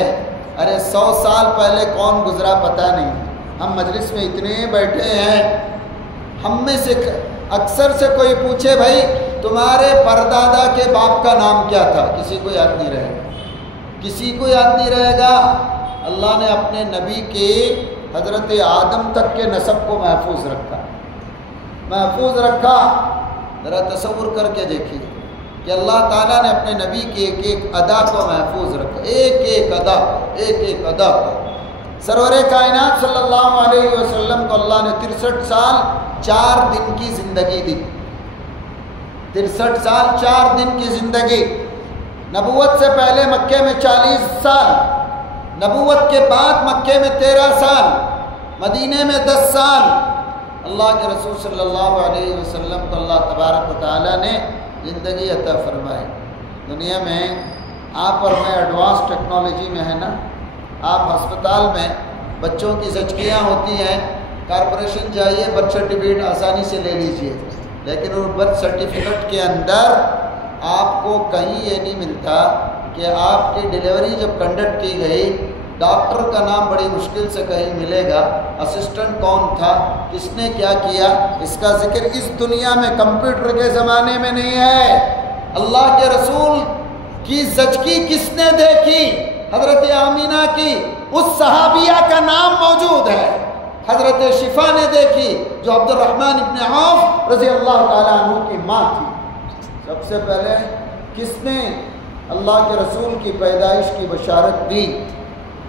ارے 100 سال پہلے کون گزرا پتہ نہیں، ہم مجلس میں اتنے بیٹھے ہیں، ہم میں سے اکثر سے کوئی پوچھے بھائی تمہارے پردادا کے باپ کا نام کیا تھا، کسی کو یاد نہیں رہے گا، کسی کو یاد نہیں رہے گا۔ اللہ نے اپنے نبی کے حضرت آدم تک کے نسب کو محفوظ رکھا، محفوظ رکھا۔ ذرا تصور کر کے دیکھیے کہ اللہ تعالیٰ نے اپنے نبی کی ایک ایک ادا کو محفوظ رکھا، ایک ایک ادا، ایک ایک ادا کو۔ سرور کائنات صلی اللہ علیہ وسلم کو اللہ نے 63 سال 4 دن کی زندگی دی، 63 سال 4 دن کی زندگی، نبوت سے پہلے مکے میں 40 سال، نبوت کے بعد مکے میں 13 سال، مدینے میں 10 سال۔ اللہ کے رسول صلی اللہ علیہ وسلم کو اللہ تبارک و تعالیٰ نے زندگی عطا فرمائی۔ دنیا میں آپ اور میں ایڈوانس ٹیکنالوجی میں ہے نا، آپ ہسپتال میں بچوں کی زچگیاں ہوتی ہیں، کارپوریشن جائیے برتھ سرٹیفکیٹ آسانی سے لے لیجئے، لیکن اس برتھ سرٹیفکیٹ کے اندر آپ کو کہیں یہ نہیں ملتا کہ آپ کی ڈیلیوری جب کنڈکٹ کی گئی، ڈاکٹر کا نام بڑی مشکل سے کہیں ملے گا، اسسٹنٹ کون تھا، کس نے کیا کیا، اس کا ذکر اس دنیا میں کمپیوٹر کے زمانے میں نہیں ہے۔ اللہ کے رسول کی زچگی کس نے دیکھی؟ حضرت آمینہ کی اس صحابیہ کا نام موجود ہے، حضرت شفا نے دیکھی جو عبد الرحمن ابن عوف رضی اللہ تعالیٰ عنہ کی ماں تھی۔ سب سے پہلے کس نے اللہ کے رسول کی پیدائش کی بشارت دی؟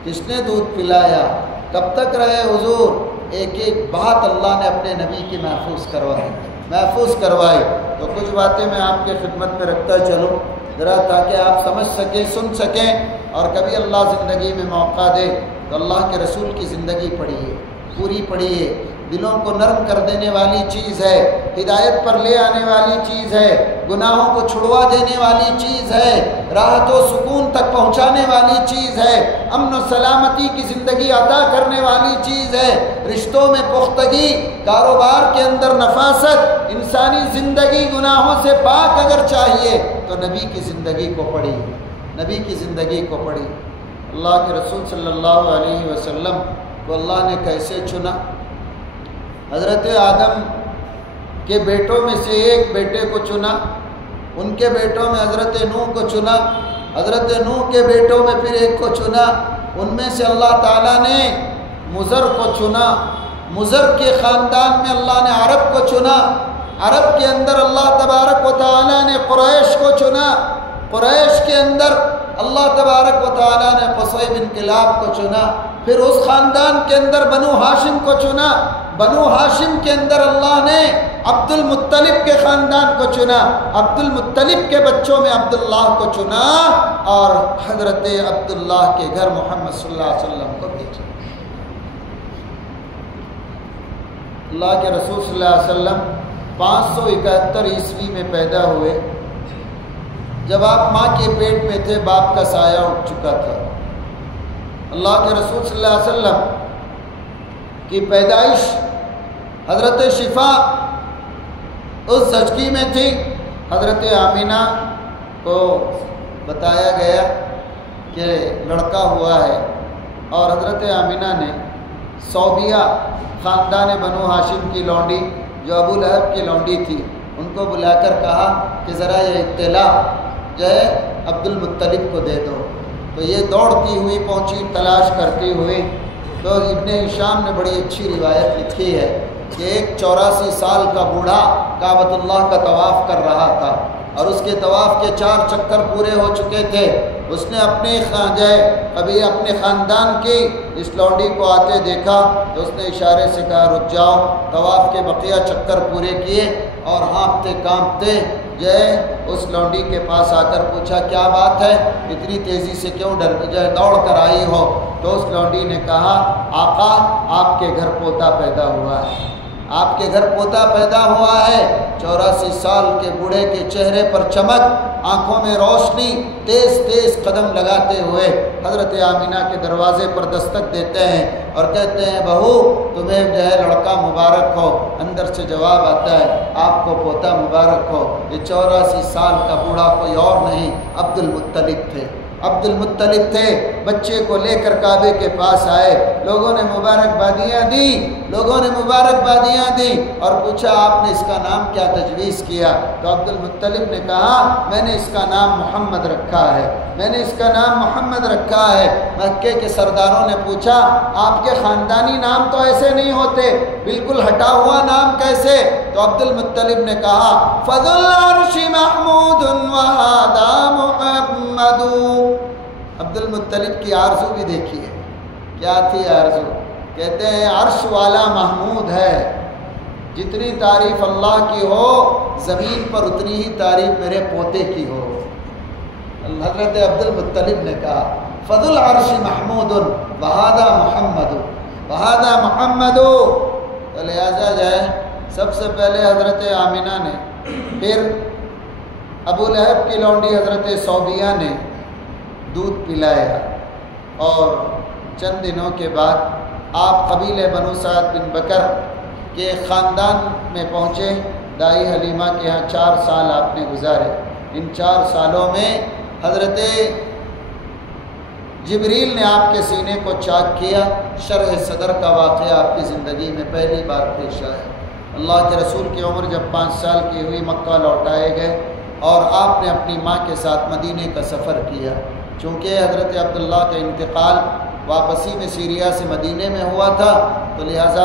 کس نے دودھ پلایا؟ کب تک رہے حضور؟ ایک ایک بات اللہ نے اپنے نبی کی محفوظ کروائی۔ تو کچھ باتیں میں آپ کی خدمت میں رکھتا چلوں ذرا، تاکہ آپ سمجھ سکیں، سن سکیں، اور کبھی اللہ زندگی میں موقع دے تو اللہ کے رسول کی زندگی پڑھیے، پوری پڑھیے۔ دلوں کو نرم کر دینے والی چیز ہے، ہدایت پر لے آنے والی چیز ہے، گناہوں کو چھڑوا دینے والی چیز ہے، راحت و سکون تک پہنچانے والی چیز ہے، امن و سلامتی کی زندگی عطا کرنے والی چیز ہے، رشتوں میں پختگی، کاروبار کے اندر نفاست، انسانی زندگی گناہوں سے پاک اگر چاہیے تو نبی کی زندگی کو پڑھی، نبی کی زندگی کو پڑھی۔ اللہ کے رسول صلی اللہ علیہ وسلم کو اللہ نے کیسے چنا؟ حضرت آدم کے بیٹوں میں سے ایک بیٹے کو چنا، ان کے بیٹوں میں حضرت نوح کو چنا، حضرت نوح کے بیٹوں میں پھر ایک کو چنا، ان میں سے اللہ تعالیٰ نے مضر کو چنا، مضر کے خاندان میں اللہ نے عرب کو چنا، عرب کے اندر اللہ تبارک و تعالیٰ نے قریش کو چنا، قریش کے اندر اللہ تبارک و تعالیٰ نے قصی بن کلاب کو چنا، پھر اس خاندان کے اندر بنو ہاشم کو چنا، بنو ہاشم کے اندر اللہ نے عبد المطلب کے خاندان کو چنا، عبد المطلب کے بچوں میں عبداللہ کو چنا، اور حضرت عبداللہ کے گھر محمد صلی اللہ علیہ وسلم کو بھیجا۔ اللہ کے رسول صلی اللہ علیہ وسلم 571 عیسوی میں پیدا ہوئے۔ جب آپ ماں کے پیٹ میں تھے باپ کا سایہ اٹھ چکا تھا۔ اللہ کے رسول صلی اللہ علیہ وسلم کی پیدائش حضرت شفا اس زچگی میں تھی۔ حضرت آمینہ کو بتایا گیا کہ لڑکا ہوا ہے، اور حضرت آمینہ نے صوبیہ خاندان بنو ہاشم کی لونڈی جو ابو لہب کی لونڈی تھی ان کو بلا کر کہا کہ ذرا یہ اطلاع جو ہے عبد المطلب کو دے دو۔ تو یہ دوڑتی ہوئی پہنچی تلاش کرتی ہوئی، تو ابن ہشام نے بڑی اچھی روایت لکھی ہے کہ ایک 84 سال کا بوڑھا کعبۃ اللہ کا طواف کر رہا تھا، اور اس کے طواف کے 4 چکر پورے ہو چکے تھے۔ اس نے ابھی اپنے خاندان کی اس لونڈی کو آتے دیکھا تو اس نے اشارے سے کہا رک جاؤ۔ طواف کے بقیہ چکر پورے کیے اور ہانپتے کانپتے اس لونڈی کے پاس آ کر پوچھا کیا بات ہے، اتنی تیزی سے کیوں دوڑ کر آئی ہو؟ تو اس لونڈی نے کہا آقا آپ کے گھر پوتا پیدا ہوا ہے، آپ کے گھر پوتا پیدا ہوا ہے۔ 84 سال کے بوڑھے کے چہرے پر چمک، آنکھوں میں روشنی، تیز تیز قدم لگاتے ہوئے حضرت آمینہ کے دروازے پر دستک دیتے ہیں اور کہتے ہیں بہو تمہیں لڑکا مبارک ہو۔ اندر سے جواب آتا ہے آپ کو پوتا مبارک ہو۔ یہ 84 سال کا بوڑھا کوئی اور نہیں، عبد المطلب تھے، عبد المطلب تھے۔ بچے کو لے کر کعبے کے پاس آئے، لوگوں نے مبارکبادیاں دی، اور پوچھا آپ نے اس کا نام کیا تجویز کیا؟ تو عبد المطلب نے کہا میں نے اس کا نام محمد رکھا ہے، میں نے اس کا نام محمد رکھا ہے۔ مکے کے سرداروں نے پوچھا آپ کے خاندانی نام تو ایسے نہیں ہوتے، بالکل ہٹا ہوا نام کیسے؟ تو عبد المطلب نے کہا فضل العرش محمود وہذا محمد۔ عبد المطلب کی آرزو بھی دیکھیے، کیا تھی آرزو؟ کہتے ہیں عرش والا محمود ہے، جتنی تعریف اللہ کی ہو زمین پر اتنی ہی تعریف میرے پوتے کی ہو۔ حضرت عبد المطلب نے کہا فضل العرش محمود وہذا محمد وہذا محمد، تو لہٰذا جو ہے سب سے پہلے حضرت آمنہ نے، پھر ابو لہب کی لونڈی حضرت صوبیہ نے دودھ پلایا، اور چند دنوں کے بعد آپ قبیلے بنو سعد بن بکر کے خاندان میں پہنچے۔ دائی حلیمہ کے ہاں 4 سال آپ نے گزارے۔ ان 4 سالوں میں حضرت جبریل نے آپ کے سینے کو چاک کیا۔ شرح صدر کا واقعہ آپ کی زندگی میں پہلی بار پیش آیا۔ اللہ کے رسول کی عمر جب 5 سال کی ہوئی مکہ لوٹائے گئے اور آپ نے اپنی ماں کے ساتھ مدینے کا سفر کیا۔ چونکہ حضرت عبداللہ کا انتقال واپسی میں سیریا سے مدینے میں ہوا تھا، تو لہٰذا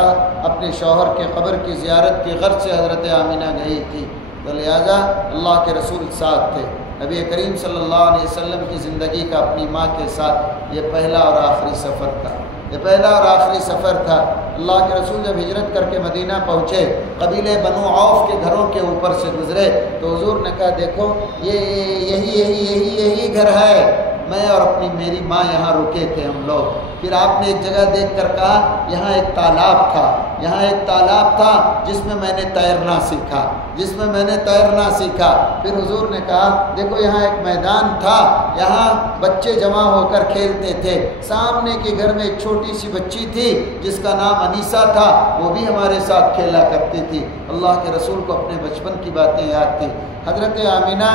اپنے شوہر کے قبر کی زیارت کی غرض سے حضرت آمنہ گئی تھی، تو لہٰذا اللہ کے رسول ساتھ تھے۔ نبی کریم صلی اللہ علیہ وسلم کی زندگی کا اپنی ماں کے ساتھ یہ پہلا اور آخری سفر تھا۔ یہ پہلا اور آخری سفر تھا۔ اللہ کے رسول جب ہجرت کر کے مدینہ پہنچے، قبیلے بنو عوف کے گھروں کے اوپر سے گزرے، تو حضور نے کہا دیکھو یہی گھر ہے، میں اور اپنی میری ماں یہاں رکے تھے ہم لوگ۔ پھر آپ نے ایک جگہ دیکھ کر کہا یہاں ایک تالاب تھا، یہاں ایک تالاب تھا جس میں میں نے تیرنا سیکھا، جس میں میں نے تیرنا سیکھا۔ پھر حضور نے کہا دیکھو یہاں ایک میدان تھا، یہاں بچے جمع ہو کر کھیلتے تھے۔ سامنے کے گھر میں ایک چھوٹی سی بچی تھی جس کا نام انیسہ تھا، وہ بھی ہمارے ساتھ کھیلا کرتی تھی۔ اللہ کے رسول کو اپنے بچپن کی باتیں یاد تھی۔ حضرت آمنہ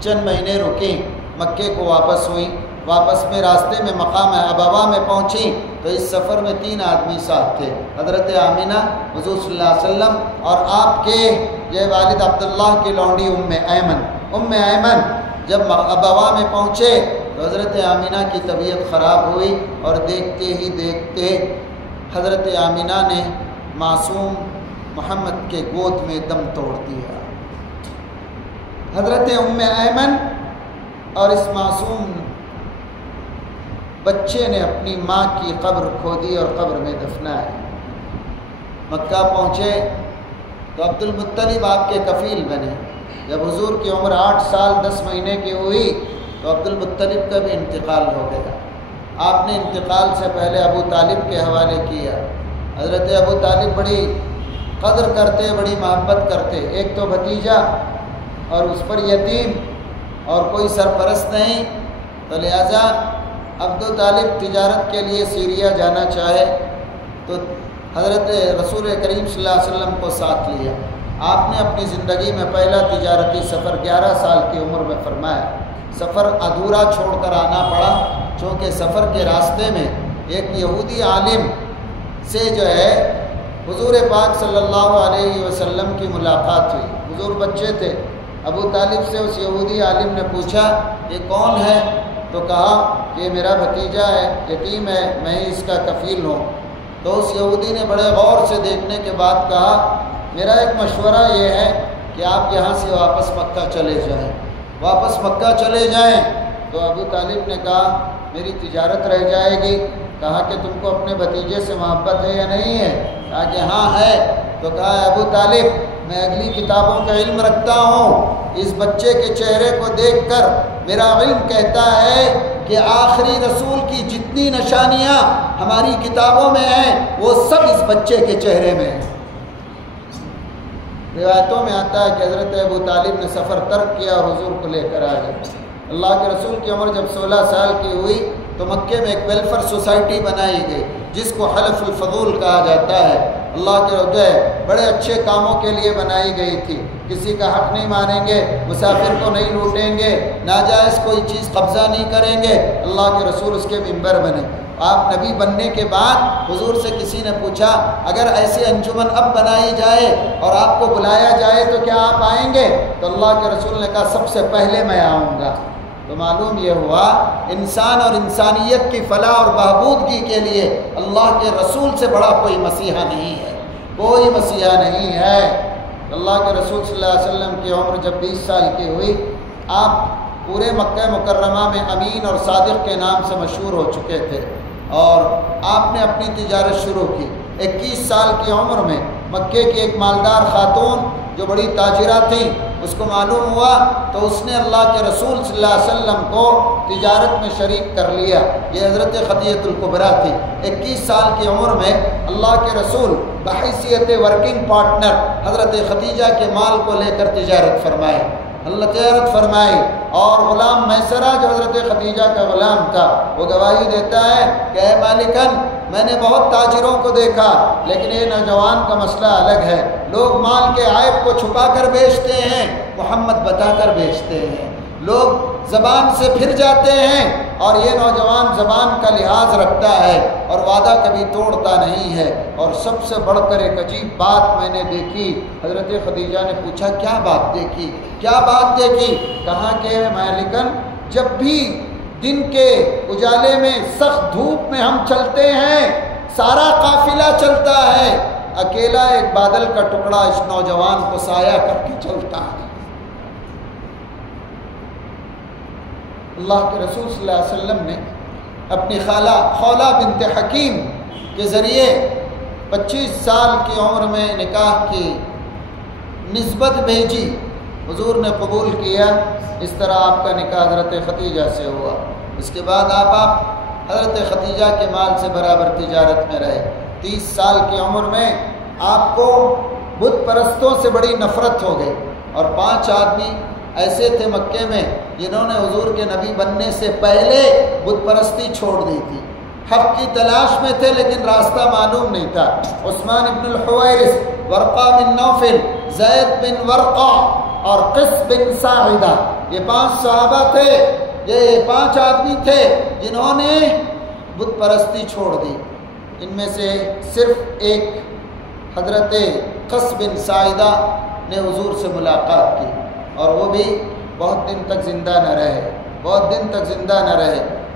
چند مہینے رکی، مکے کو واپس ہوئی۔ واپس میں راستے میں مقام ابوا میں پہنچی تو اس سفر میں 3 آدمی ساتھ تھے، حضرت آمنہ، حضور صلی اللہ علیہ وسلم اور آپ کے یہ والد عبداللہ کی لونڈی ام ایمن۔ جب ابوا میں پہنچے تو حضرت آمنہ کی طبیعت خراب ہوئی، اور دیکھتے ہی دیکھتے حضرت آمنہ نے معصوم محمد کے گود میں دم توڑ دیا۔ حضرت ام ایمن اور اس معصوم بچے نے اپنی ماں کی قبر کھودی اور قبر میں دفنایا۔ مکہ پہنچے تو عبد المطلب آپ کے کفیل بنے۔ جب حضور کی عمر 8 سال 10 مہینے کی ہوئی تو عبد المطلب کا بھی انتقال ہو گیا۔ آپ نے انتقال سے پہلے ابو طالب کے حوالے کیا۔ حضرت ابو طالب بڑی قدر کرتے، بڑی محبت کرتے، ایک تو بھتیجا اور اس پر یتیم اور کوئی سرپرست نہیں، تو لہٰذا عبد طالب تجارت کے لیے سیریا جانا چاہے تو حضرت رسول کریم صلی اللہ علیہ وسلم کو ساتھ لیا۔ آپ نے اپنی زندگی میں پہلا تجارتی سفر 11 سال کی عمر میں فرمایا۔ سفر ادھورا چھوڑ کر آنا پڑا، چونکہ سفر کے راستے میں ایک یہودی عالم سے جو ہے حضور پاک صلی اللہ علیہ وسلم کی ملاقات ہوئی۔ حضور بچے تھے۔ ابو طالب سے اس یہودی عالم نے پوچھا یہ کون ہے؟ تو کہا کہ یہ میرا بھتیجا ہے، یتیم ہے، میں ہی اس کا کفیل ہوں۔ تو اس یہودی نے بڑے غور سے دیکھنے کے بعد کہا میرا ایک مشورہ یہ ہے کہ آپ یہاں سے واپس مکہ چلے جائیں، واپس مکہ چلے جائیں۔ تو ابو طالب نے کہا میری تجارت رہ جائے گی۔ کہا کہ تم کو اپنے بھتیجے سے محبت ہے یا نہیں ہے؟ کہا کہ ہاں ہے۔ تو کہا ابو طالب میں اگلی کتابوں کا علم رکھتا ہوں، اس بچے کے چہرے کو دیکھ کر میرا علم کہتا ہے کہ آخری رسول کی جتنی نشانیاں ہماری کتابوں میں ہیں وہ سب اس بچے کے چہرے میں ہیں۔ روایتوں میں آتا ہے کہ حضرت ابو طالب نے سفر ترک کیا اور حضور کو لے کر آ گئے۔ اللہ کے رسول کی عمر جب 16 سال کی ہوئی تو مکے میں ایک ویلفیئر سوسائٹی بنائی گئی جس کو حلف الفضول کہا جاتا ہے۔ اللہ کے رضا بڑے اچھے کاموں کے لیے بنائی گئی تھی۔ کسی کا حق نہیں مانیں گے، مسافر کو نہیں لوٹیں گے، ناجائز کوئی چیز قبضہ نہیں کریں گے۔ اللہ کے رسول اس کے ممبر بنے۔ آپ نبی بننے کے بعد حضور سے کسی نے پوچھا اگر ایسی انجمن اب بنائی جائے اور آپ کو بلایا جائے تو کیا آپ آئیں گے؟ تو اللہ کے رسول نے کہا سب سے پہلے میں آؤں گا۔ تو معلوم یہ ہوا انسان اور انسانیت کی فلاح اور بہبودگی کے لیے اللہ کے رسول سے بڑا کوئی مسیحا نہیں ہے، کوئی مسیحا نہیں ہے۔ اللہ کے رسول صلی اللہ علیہ وسلم کی عمر جب 20 سال کی ہوئی آپ پورے مکہ مکرمہ میں امین اور صادق کے نام سے مشہور ہو چکے تھے، اور آپ نے اپنی تجارت شروع کی۔ 21 سال کی عمر میں مکے کی ایک مالدار خاتون جو بڑی تاجرہ تھیں، اس کو معلوم ہوا تو اس نے اللہ کے رسول صلی اللہ علیہ وسلم کو تجارت میں شریک کر لیا۔ یہ حضرت خدیجہ الکبریٰ تھی۔ 21 سال کی عمر میں اللہ کے رسول بحیثیت ورکنگ پارٹنر حضرت خدیجہ کے مال کو لے کر تجارت فرمائے، اور غلام میسرہ جو حضرت خدیجہ کا غلام تھا وہ گواہی دیتا ہے کہ اے مالکن، میں نے بہت تاجروں کو دیکھا لیکن یہ نوجوان کا مسئلہ الگ ہے، لوگ مال کے عیب کو چھپا کر بیچتے ہیں، محمد بتا کر بیچتے ہیں، لوگ زبان سے پھر جاتے ہیں اور یہ نوجوان زبان کا لحاظ رکھتا ہے اور وعدہ کبھی توڑتا نہیں ہے۔ اور سب سے بڑھ کر ایک عجیب بات میں نے دیکھی۔ حضرت خدیجہ نے پوچھا کیا بات دیکھی؟ کہا کہ مالکن، جب بھی دن کے اجالے میں سخت دھوپ میں ہم چلتے ہیں، سارا قافلہ چلتا ہے، اکیلا ایک بادل کا ٹکڑا اس نوجوان کو سایہ کر کے چلتا ہے۔ اللہ کے رسول صلی اللہ علیہ وسلم نے اپنی خالہ خولہ بنت حکیم کے ذریعے 25 سال کی عمر میں نکاح کی نسبت بھیجی، حضور نے قبول کیا، اس طرح آپ کا نکاح حضرت خدیجہ سے ہوا۔ اس کے بعد آپ حضرت خدیجہ کے مال سے برابر تجارت میں رہے۔ 30 سال کی عمر میں آپ کو بت پرستوں سے بڑی نفرت ہو گئی، اور 5 آدمی ایسے تھے مکے میں جنہوں نے حضور کے نبی بننے سے پہلے بت پرستی چھوڑ دی تھی، حق کی تلاش میں تھے لیکن راستہ معلوم نہیں تھا۔ عثمان بن الحویرث، ورقہ بن نوفل، زید بن ورقہ اور قس بن ساعدہ، یہ 5 صحابہ تھے، یہ 5 آدمی تھے جنہوں نے بت پرستی چھوڑ دی۔ ان میں سے صرف ایک حضرت قس بن ساعدہ نے حضور سے ملاقات کی، اور وہ بھی بہت دن تک زندہ نہ رہے۔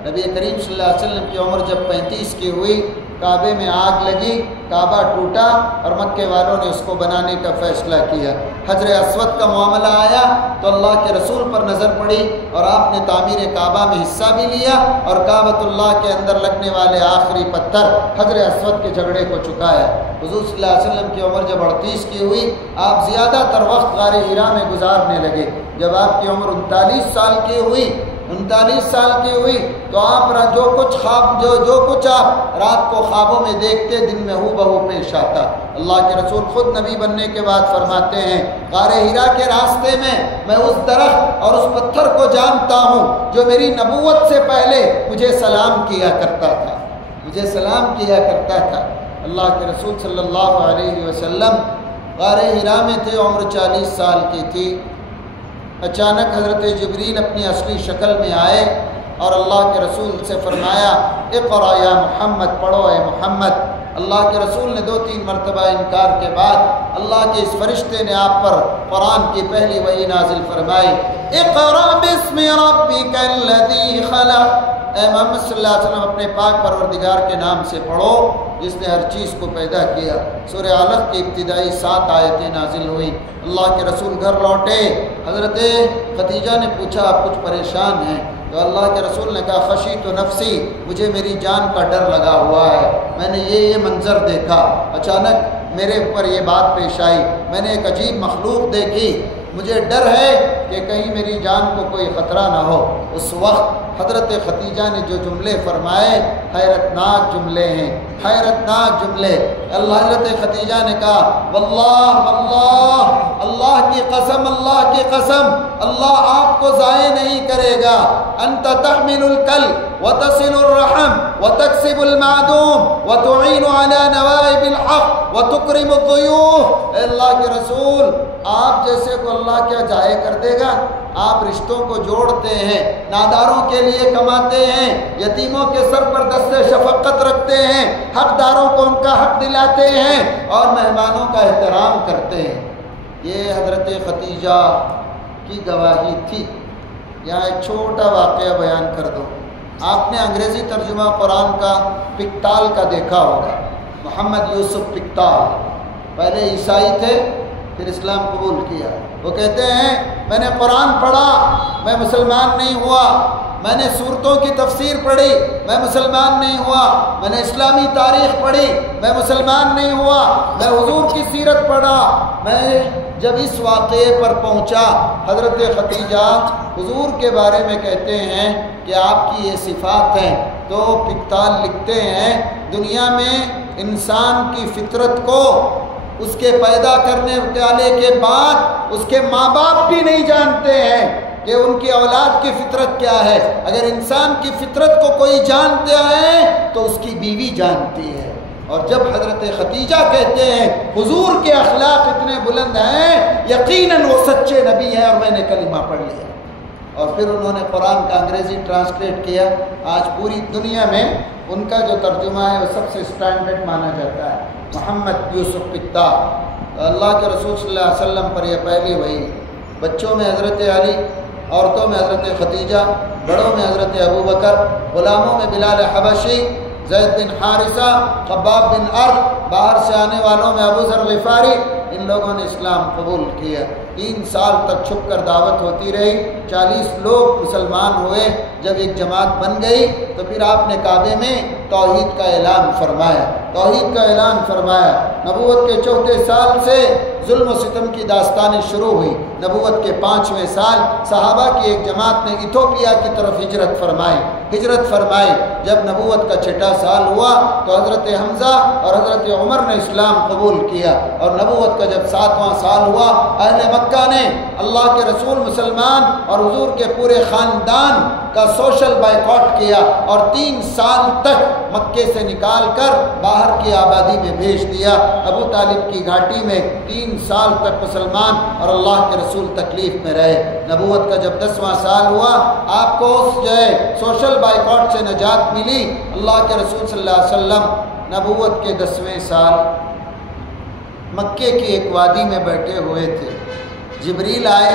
نبی کریم صلی اللہ علیہ وسلم کی عمر جب 35 کی ہوئی، کعبے میں آگ لگی، کعبہ ٹوٹا اور مکے والوں نے اس کو بنانے کا فیصلہ کیا۔ حجر اسود کا معاملہ آیا تو اللہ کے رسول پر نظر پڑی اور آپ نے تعمیر کعبہ میں حصہ بھی لیا اور کعبۃ اللہ کے اندر لگنے والے آخری پتھر حجر اسود کے جھگڑے کو چکایا۔ حضور صلی اللہ علیہ وسلم کی عمر جب 38 کی ہوئی، آپ زیادہ تر وقت غار حرا میں گزارنے لگے۔ جب آپ کی عمر 39 سال کی ہوئی تو آپ جو کچھ آپ رات کو خوابوں میں دیکھتے دن میں ہو بہو پیش آتا۔ اللہ کے رسول خود نبی بننے کے بعد فرماتے ہیں، غار حرا کے راستے میں میں اس درخت اور اس پتھر کو جانتا ہوں جو میری نبوت سے پہلے مجھے سلام کیا کرتا تھا۔ اللہ کے رسول صلی اللہ علیہ وسلم غار حرا میں تھے، عمر 40 سال کی تھی۔ اچانک حضرت جبریل اپنی اصلی شکل میں آئے اور اللہ کے رسول سے فرمایا، اقرأ یا محمد، پڑھو اے محمد۔ اللہ کے رسول نے 2-3 مرتبہ انکار کے بعد اللہ کے اس فرشتے نے آپ پر قرآن کی پہلی وحی نازل فرمائی، اقرأ باسم ربک الذی خلق۔ اے محمد صلی اللہ علیہ وسلم، اپنے پاک پروردگار کے نام سے پڑھو جس نے ہر چیز کو پیدا کیا۔ سورہ علق کی ابتدائی 7 آیتیں نازل ہوئی۔ اللہ کے رسول گھر لوٹے، حضرت خدیجہ نے پوچھا آپ کچھ پریشان ہیں؟ تو اللہ کے رسول نے کہا، خشیت نفسی، مجھے میری جان کا ڈر لگا ہوا ہے، میں نے یہ منظر دیکھا، اچانک میرے اوپر یہ بات پیش آئی، میں نے ایک عجیب مخلوق دیکھی، مجھے ڈر ہے کہ کہیں میری جان کو کوئی خطرہ نہ ہو۔ اس وقت حضرت خدیجہ نے جو جملے فرمائے حیرت ناک جملے ہیں، حضرت خدیجہ نے کہا، واللہ اللہ کی قسم اللہ آپ کو ضائع نہیں کرے گا، انت تحمل الکل وتصل الرحم وتکسب المعدوم وتعین علی نوائب الحق وتکرم الضیوف۔ اے اللہ کے رسول، آپ جیسے کو اللہ کیا ضائع کر دے گا؟ آپ رشتوں کو جوڑتے ہیں، ناداروں کے لیے کماتے ہیں، یتیموں کے سر پر دست شفقت رکھتے ہیں، حقداروں کو ان کا حق دلاتے ہیں اور مہمانوں کا احترام کرتے ہیں۔ یہ حضرت خدیجہ کی گواہی تھی۔ یہاں ایک چھوٹا واقعہ بیان کر دو۔ آپ نے انگریزی ترجمہ قرآن کا پکتال کا دیکھا ہوگا، محمد یوسف پکتال، پہلے عیسائی تھے پھر اسلام قبول کیا۔ وہ کہتے ہیں، میں نے قرآن پڑھا، میں مسلمان نہیں ہوا، میں نے صورتوں کی تفسیر پڑھی، میں مسلمان نہیں ہوا، میں نے اسلامی تاریخ پڑھی، میں مسلمان نہیں ہوا، میں حضور کی سیرت پڑھا۔ میں جب اس واقعے پر پہنچا، حضرت خدیجہ حضور کے بارے میں کہتے ہیں کہ آپ کی یہ صفات ہیں، تو پکتال لکھتے ہیں دنیا میں انسان کی فطرت کو اس کے پیدا کرنے والے کے بعد اس کے ماں باپ بھی نہیں جانتے ہیں کہ ان کی اولاد کی فطرت کیا ہے۔ اگر انسان کی فطرت کو کوئی جانتا ہے تو اس کی بیوی جانتی ہے۔ اور جب حضرت خدیجہ کہتے ہیں حضور کے اخلاق اتنے بلند ہیں، یقیناً وہ سچے نبی ہیں، اور میں نے کلمہ پڑھ لیا۔ اور پھر انہوں نے قرآن کا انگریزی ٹرانسلیٹ کیا۔ آج پوری دنیا میں ان کا جو ترجمہ ہے وہ سب سے اسٹینڈرڈ مانا جاتا ہے، محمد یوسف پکتا۔ اللہ کے رسول صلی اللہ علیہ وسلم پر یہ پہلی وحی۔ بچوں میں حضرت علی، عورتوں میں حضرت خدیجہ، بڑوں میں حضرت ابوبکر، غلاموں میں بلال حبشی، زید بن حارثہ، خباب بن ارد، باہر سے آنے والوں میں ابو ذر غفاری، ان لوگوں نے اسلام قبول کیا۔ 3 سال تک چھپ کر دعوت ہوتی رہی، 40 لوگ مسلمان ہوئے۔ جب ایک جماعت بن گئی تو پھر آپ نے کعبے میں توحید کا اعلان فرمایا، توحید کا اعلان فرمایا۔ نبوت کے 4 سال سے ظلم و ستم کی داستانیں شروع ہوئی۔ نبوت کے 5ویں سال صحابہ کی ایک جماعت نے ایتھوپیا کی طرف ہجرت فرمائی۔ جب نبوت کا 6واں سال ہوا تو حضرت حمزہ اور حضرت عمر نے اسلام قبول کیا، اور نبوت کا جب 7واں سال ہوا اہل مکہ نے اللہ کے رسول مسلمان اور حضور کے پورے خاندان کا سوشل بائیکاٹ کیا، اور 3 سال تک مکے سے نکال کر باہر کی آبادی میں بھیج دیا۔ ابو طالب کی گھاٹی میں 3 سال تک مسلمان اور اللہ کے رسول تکلیف میں رہے۔ نبوت کا جب 10واں سال ہوا آپ کو سوشل بائیکاٹ سے نجات ملی۔ اللہ کے رسول صلی اللہ علیہ وسلم نبوت کے 10ویں سال مکے کی ایک وادی میں بیٹھے ہوئے تھے۔ جبریل آئے،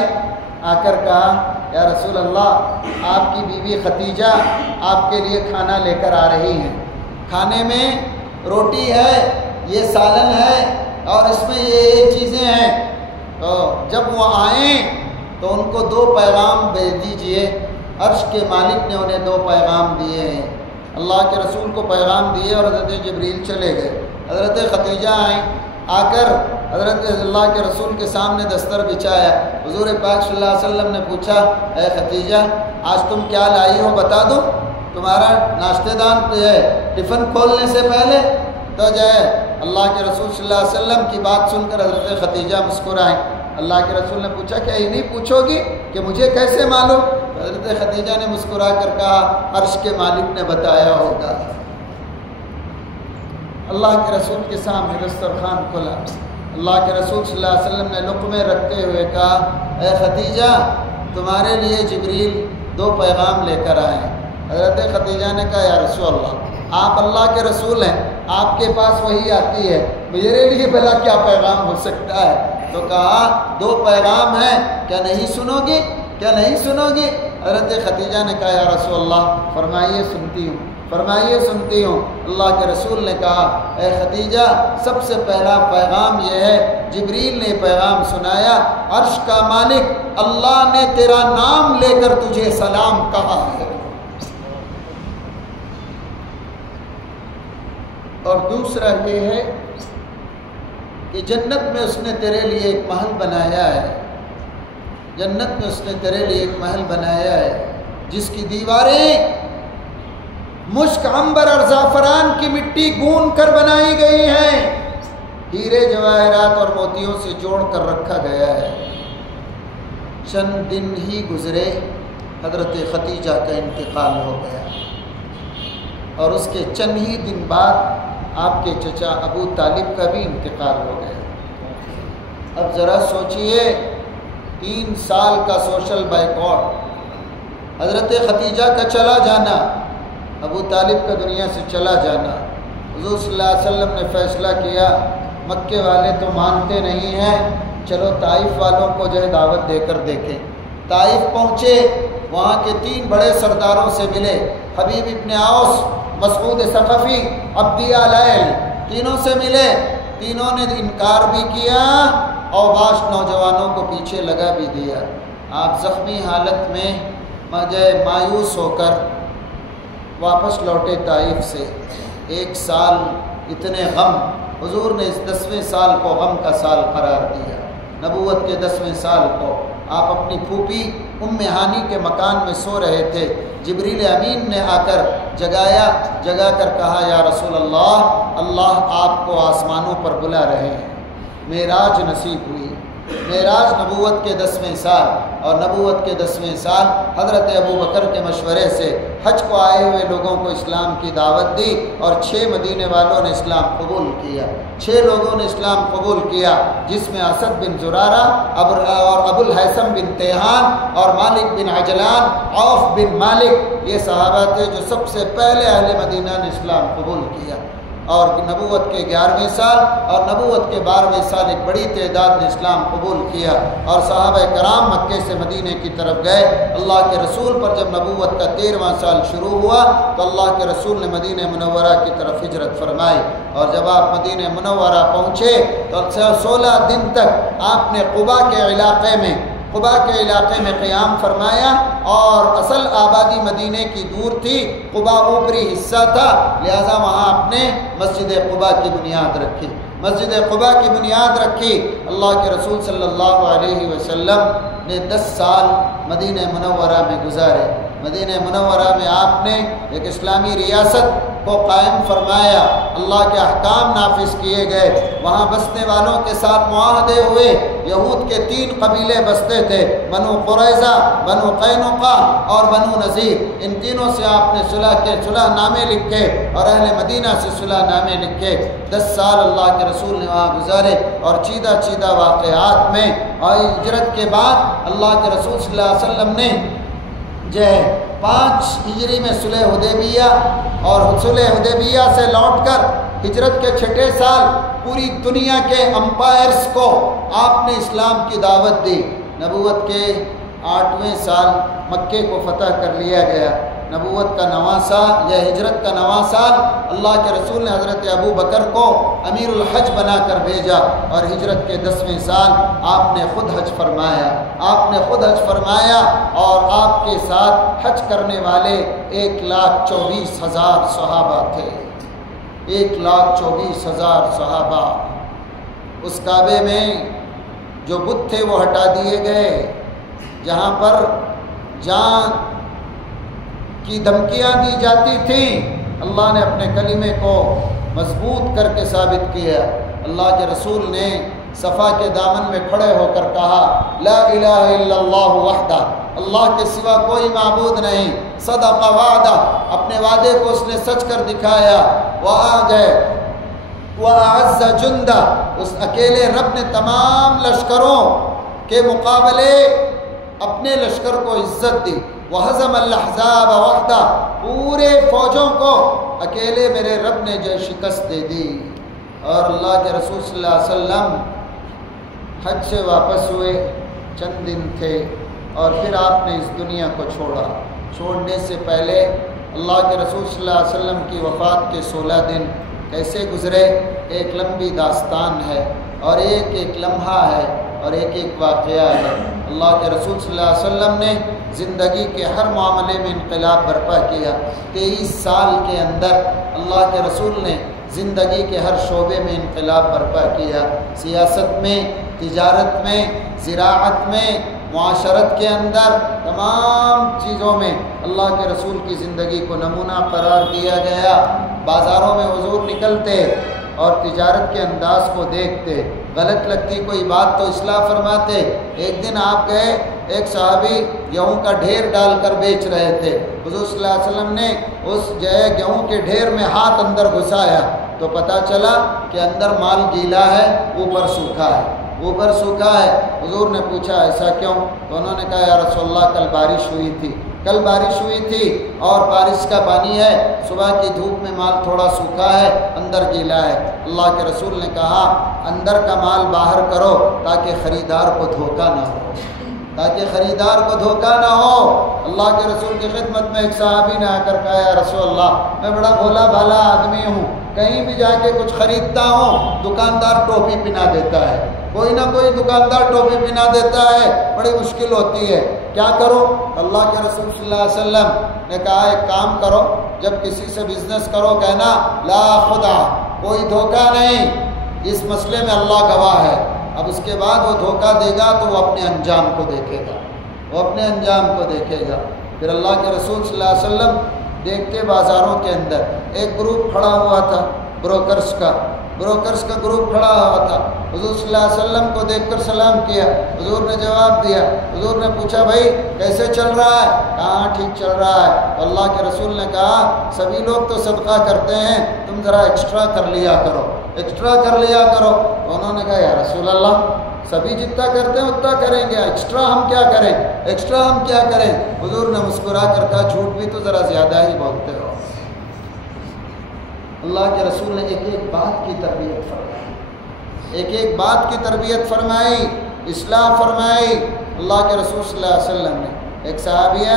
آ کر کہا یا رسول اللہ آپ کی بیوی خدیجہ آپ کے لیے کھانا لے کر آ رہی ہیں، کھانے میں روٹی ہے، یہ سالن ہے، اور اس میں یہ چیزیں ہیں۔ تو جب وہ آئیں تو ان کو 2 پیغام بھیج دیجئے۔ عرش کے مالک نے انہیں 2 پیغام دیے ہیں۔ اللہ کے رسول کو پیغام دیے اور حضرت جبریل چلے گئے۔ حضرت خدیجہ آئیں، آ کر حضرت اللہ کے رسول کے سامنے دستر بچھایا۔ حضور پاک صلی اللہ علیہ وسلم نے پوچھا اے خدیجہ آج تم کیا لائی ہو بتا دو، تمہارا ناشتے دان پہ ہے ٹفن کھولنے سے پہلے؟ تو جو ہے اللہ کے رسول صلی اللہ علیہ وسلم کی بات سن کر حضرت خدیجہ مسکرائیں۔ اللہ کے رسول نے پوچھا کیا یہ نہیں پوچھو گی کہ مجھے کیسے معلوم؟ حضرت خدیجہ نے مسکرا کر کہا عرش کے مالک نے بتایا ہوگا۔ اللہ کے رسول کے سامنے دسترخوان کھلا، اللہ کے رسول صلی اللہ علیہ وسلم نے لقمے رکھتے ہوئے کہا اے خدیجہ تمہارے لیے جبریل 2 پیغام لے کر آئے ہیں۔ حضرت خدیجہ نے کہا یا رسول اللہ آپ اللہ کے رسول ہیں، آپ کے پاس وحی آتی ہے، میرے لیے بھلا کیا پیغام ہو سکتا ہے؟ تو کہا 2 پیغام ہیں، کیا نہیں سنو گی؟ کیا نہیں سنو گی؟ حضرت خدیجہ نے کہا یا رسول اللہ فرمائیے سنتی ہوں، فرمائیے سنتی ہوں۔ اللہ کے رسول نے کہا اے خدیجہ سب سے پہلا پیغام یہ ہے، جبریل نے پیغام سنایا، عرش کا مالک اللہ نے تیرا نام لے کر تجھے سلام کہا ہے، اور دوسرا یہ ہے کہ جنت میں اس نے تیرے لیے ایک محل بنایا ہے، جنت میں اس نے تیرے لیے ایک محل بنایا ہے جس کی دیواریں مشک عنبر اور زعفران کی مٹی گون کر بنائی گئی ہیں، ہیرے جواہرات اور موتیوں سے جوڑ کر رکھا گیا ہے۔ چند دن ہی گزرے حضرت خدیجہ کا انتقال ہو گیا، اور اس کے چند ہی دن بعد آپ کے چچا ابو طالب کا بھی انتقال ہو گیا۔ اب ذرا سوچئے 3 سال کا سوشل بائیکاٹ، حضرت خدیجہ کا چلا جانا، ابو طالب کا دنیا سے چلا جانا۔ حضور صلی اللہ علیہ وسلم نے فیصلہ کیا مکے والے تو مانتے نہیں ہیں، چلو طائف والوں کو جو ہے دعوت دے کر دیکھیں۔ طائف پہنچے، وہاں کے 3 بڑے سرداروں سے ملے، حبیب ابن عوس، مسعود ثقفی، عبدیہ لیل، تینوں سے ملے۔ تینوں نے انکار بھی کیا اور بعض نوجوانوں کو پیچھے لگا بھی دیا۔ آپ زخمی حالت میں مایوس ہو کر واپس لوٹے طائف سے، 1 سال اتنے غم، حضور نے اس 10ویں سال کو غم کا سال قرار دیا۔ نبوت کے 10ویں سال کو آپ اپنی پھوپھی ام ہانی کے مکان میں سو رہے تھے، جبریل امین نے آ کر جگا کر کہا یا رسول اللہ آپ کو آسمانوں پر بلا رہے ہیں۔ معراج نصیب ہوئی، معراج نبوت کے 10ویں سال، اور نبوت کے 10ویں سال حضرت ابوبکر کے مشورے سے حج کو آئے ہوئے لوگوں کو اسلام کی دعوت دی، اور 6 مدینے والوں نے اسلام قبول کیا، 6 لوگوں نے اسلام قبول کیا، جس میں اسد بن زرارہ اور ابو الحیثم بن تیہان اور مالک بن عجلان، عوف بن مالک، یہ صحابہ تھے جو سب سے پہلے اہل مدینہ نے اسلام قبول کیا۔ اور نبوت کے 11ویں سال اور نبوت کے 12ویں سال ایک بڑی تعداد نے اسلام قبول کیا، اور صحابہ کرام مکے سے مدینے کی طرف گئے۔ اللہ کے رسول پر جب نبوت کا 13واں سال شروع ہوا تو اللہ کے رسول نے مدینہ منورہ کی طرف ہجرت فرمائی، اور جب آپ مدینہ منورہ پہنچے تو 16 دن تک آپ نے قباء کے علاقے میں قیام فرمایا، اور اصل آبادی مدینے کی دور تھی، قباء اوپری حصہ تھا، لہذا وہاں آپ نے مسجد قباء کی بنیاد رکھی، مسجد قباء کی بنیاد رکھی۔ اللہ کے رسول صلی اللہ علیہ وسلم نے 10 سال مدینہ منورہ میں گزارے۔ مدینہ منورہ میں آپ نے ایک اسلامی ریاست کو قائم فرمایا، اللہ کے احکام نافذ کیے گئے، وہاں بسنے والوں کے ساتھ معاہدے ہوئے۔ یہود کے 3 قبیلے بستے تھے، بنو قریظہ، بنو قینقاع اور بنو نذیر، ان تینوں سے آپ نے صلح نامے لکھے اور اہل مدینہ سے صلح نامے لکھے۔ 10 سال اللہ کے رسول نے وہاں گزارے، اور چیدہ واقعات میں، اور ہجرت کے بعد اللہ کے رسول صلی اللہ علیہ وسلم نے 5 ہجری میں صلح حدیبیہ، اور صلح حدیبیہ سے لوٹ کر ہجرت کے 6 سال پوری دنیا کے امپائرز کو آپ نے اسلام کی دعوت دی۔ نبوت کے 8ویں سال مکے کو فتح کر لیا گیا۔ نبوت کا 9واں سال یا ہجرت کا 9واں سال اللہ کے رسول نے حضرت ابو بکر کو امیر الحج بنا کر بھیجا، اور ہجرت کے 10ویں سال آپ نے خود حج فرمایا، اور آپ کے ساتھ حج کرنے والے 1,24,000 صحابہ تھے، 1,24,000 صحابہ۔ اس کعبے میں جو بت تھے وہ ہٹا دیے گئے، جہاں پر جان کی دھمکیاں دی جاتی تھیں، اللہ نے اپنے کلمے کو مضبوط کر کے ثابت کیا۔ اللہ کے رسول نے صفا کے دامن میں کھڑے ہو کر کہا لا الہ الا اللہ وحدہ، اللہ کے سوا کوئی معبود نہیں، صدق وعدہ، اپنے وعدے کو اس نے سچ کر دکھایا، وَأَعَزَّ جُنْدَ، اس اکیلے رب نے تمام لشکروں کے مقابلے اپنے لشکر کو عزت دی، وَهَزَمَ الْأَحْزَابَ وَحْدَهُ، پورے فوجوں کو اکیلے میرے رب نے جو شکست دے دی۔ اور اللہ کے رسول صلی اللہ علیہ وسلم حج سے واپس ہوئے، چند دن تھے، اور پھر آپ نے اس دنیا کو چھوڑا۔ چھوڑنے سے پہلے اللہ کے رسول صلی اللہ علیہ وسلم کی وفات کے 16 دن کیسے گزرے، ایک لمبی داستان ہے، اور ایک لمحہ ہے، اور ایک واقعہ ہے۔ اللہ کے رسول صلی اللہ علیہ وسلم نے زندگی کے ہر معاملے میں انقلاب برپا کیا۔ 23 سال کے اندر اللہ کے رسول نے زندگی کے ہر شعبے میں انقلاب برپا کیا، سیاست میں، تجارت میں، زراعت میں، معاشرت کے اندر، تمام چیزوں میں اللہ کے رسول کی زندگی کو نمونہ قرار دیا گیا۔ بازاروں میں حضور نکلتے اور تجارت کے انداز کو دیکھتے، غلط لگتی کوئی بات تو اصلاح فرماتے۔ ایک دن آپ گئے، ایک صحابی گیہوں کا ڈھیر ڈال کر بیچ رہے تھے، حضور صلی اللہ علیہ وسلم نے اس گیہوں کے ڈھیر میں ہاتھ اندر گھسایا تو پتہ چلا کہ اندر مال گیلا ہے، اوپر سوکھا ہے، اوپر سوکھا ہے۔ حضور نے پوچھا ایسا کیوں؟ تو انہوں نے کہا یا رسول اللہ کل بارش ہوئی تھی، اور بارش کا پانی ہے، صبح کی دھوپ میں مال تھوڑا سوکھا ہے، اندر گیلا ہے۔ اللہ کے رسول نے کہا اندر کا مال باہر کرو تاکہ خریدار کو دھوکہ نہ ہو، اللہ کے رسول کی خدمت میں ایک صحابی نے آ کر کہا یا رسول اللہ میں بڑا بھولا بھالا آدمی ہوں، کہیں بھی جا کے کچھ خریدتا ہوں دکاندار ٹوپی پہنا دیتا ہے، کوئی نہ کوئی دکاندار ٹوپی پہنا دیتا ہے، بڑی مشکل ہوتی ہے، کیا کرو؟ اللہ کے رسول صلی اللہ علیہ وسلم نے کہا ایک کام کرو، جب کسی سے بزنس کرو کہنا لا خدا، کوئی دھوکہ نہیں، اس مسئلے میں اللہ گواہ ہے۔ اب اس کے بعد وہ دھوکہ دے گا تو وہ اپنے انجام کو دیکھے گا، وہ اپنے انجام کو دیکھے گا۔ پھر اللہ کے رسول صلی اللہ علیہ وسلم دیکھتے بازاروں کے اندر ایک گروپ کھڑا ہوا تھا، بروکرز کا گروپ کھڑا ہوا تھا۔ حضور صلی اللہ علیہ وسلم کو دیکھ کر سلام کیا، حضور نے جواب دیا، حضور نے پوچھا بھائی کیسے چل رہا ہے؟ کہاں ٹھیک چل رہا ہے۔ تو اللہ کے رسول نے کہا سبھی لوگ تو صدقہ کرتے ہیں، تم ذرا ایکسٹرا کر لیا کرو۔ تو انہوں نے کہا یا رسول اللہ سبھی جتنا کرتے ہیں اتنا کریں گے، ایکسٹرا ہم کیا کریں؟ حضور نے مسکرا کر کہا جھوٹ بھی تو ذرا زیادہ ہی بولتے ہو۔ اللہ کے رسول نے ایک بات کی تربیت فرمائی، اصلاح فرمائی۔ اللہ کے رسول صلی اللہ علیہ وسلم نے ایک صحابیہ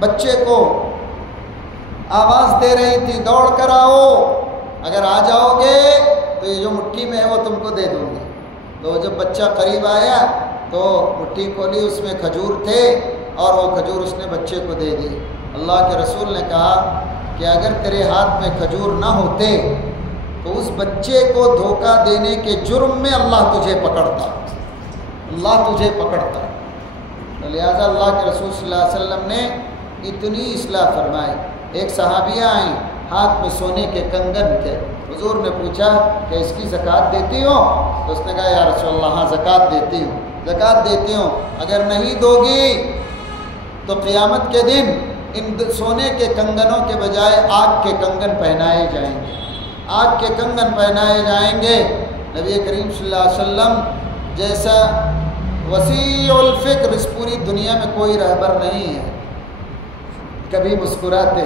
بچے کو آواز دے رہی تھی دوڑ کر آؤ، اگر آ جاؤ گے تو یہ جو مٹھی میں ہے وہ تم کو دے دوں گی۔ تو جب بچہ قریب آیا تو مٹھی کھولی، اس میں کھجور تھے اور وہ کھجور اس نے بچے کو دے دی۔ اللہ کے رسول نے کہا کہ اگر تیرے ہاتھ میں کھجور نہ ہوتے تو اس بچے کو دھوکہ دینے کے جرم میں اللہ تجھے پکڑتا۔ تو لہٰذا اللہ کے رسول صلی اللہ علیہ وسلم نے اتنی اصلاح فرمائی۔ ایک صحابیہ آئیں، ہاتھ میں سونے کے کنگن تھے، حضور نے پوچھا کہ اس کی زکوٰۃ دیتی ہو؟ تو اس نے کہا یا رسول اللہ ہاں زکوٰۃ دیتی ہوں، اگر نہیں دو گی تو قیامت کے دن ان سونے کے کنگنوں کے بجائے آگ کے کنگن پہنائے جائیں گے۔ نبی کریم صلی اللہ علیہ وسلم جیسا وسیع الفکر اس پوری دنیا میں کوئی رہبر نہیں ہے۔ کبھی مسکراتے،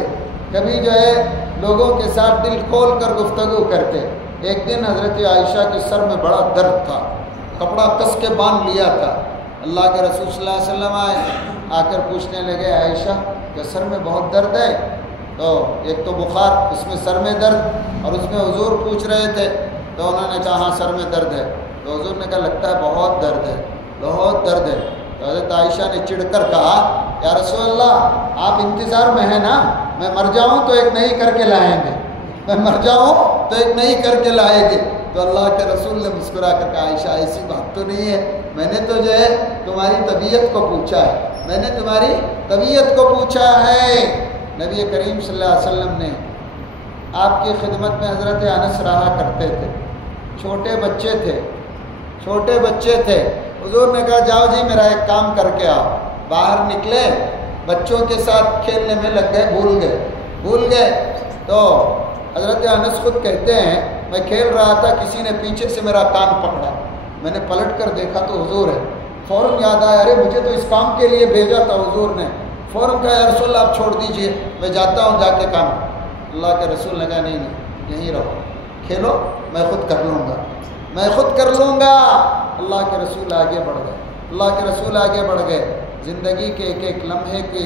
کبھی جو ہے لوگوں کے ساتھ دل کھول کر گفتگو کرتے۔ ایک دن حضرت عائشہ کے سر میں بڑا درد تھا، کپڑا کس کے باندھ لیا تھا۔ اللہ کے رسول صلی اللہ علیہ وسلم آ کر پوچھنے لگے عائشہ کہ سر میں بہت درد ہے؟ تو ایک تو بخار، اس میں سر میں درد، اور اس میں حضور پوچھ رہے تھے تو انہوں نے کہا ہاں سر میں درد ہے۔ تو حضور نے کہا لگتا ہے بہت درد ہے۔ تو حضرت عائشہ نے چڑھ کر کہا یا رسول اللہ آپ انتظار میں ہیں نا، میں مر جاؤں تو ایک نہیں کر کے لائیں گے۔ تو اللہ کے رسول نے مسکرا کر کہا عائشہ ایسی بات تو نہیں ہے، میں نے تو جو ہے تمہاری طبیعت کو پوچھا ہے۔ نبی کریم صلی اللہ علیہ وسلم نے آپ کی خدمت میں حضرت انس رہا کرتے تھے، چھوٹے بچے تھے۔ حضور نے کہا جاؤ جی میرا ایک کام کر کے آؤ۔ باہر نکلے، بچوں کے ساتھ کھیلنے میں لگ گئے، بھول گئے۔ تو حضرت انس خود کہتے ہیں میں کھیل رہا تھا، کسی نے پیچھے سے میرا کان پکڑا، میں نے پلٹ کر دیکھا تو حضور ہے۔ فوراً یاد آیا ارے مجھے تو اس کام کے لیے بھیجا تھا حضور نے۔ فوراً کہا یا رسول اللہ آپ چھوڑ دیجئے، میں جاتا ہوں جا کے کام۔ اللہ کے رسول نے کہا نہیں یہیں رہو، کھیلو، میں خود کر لوں گا۔ اللہ کے رسول آگے بڑھ گئے۔ زندگی کے ایک لمحے کے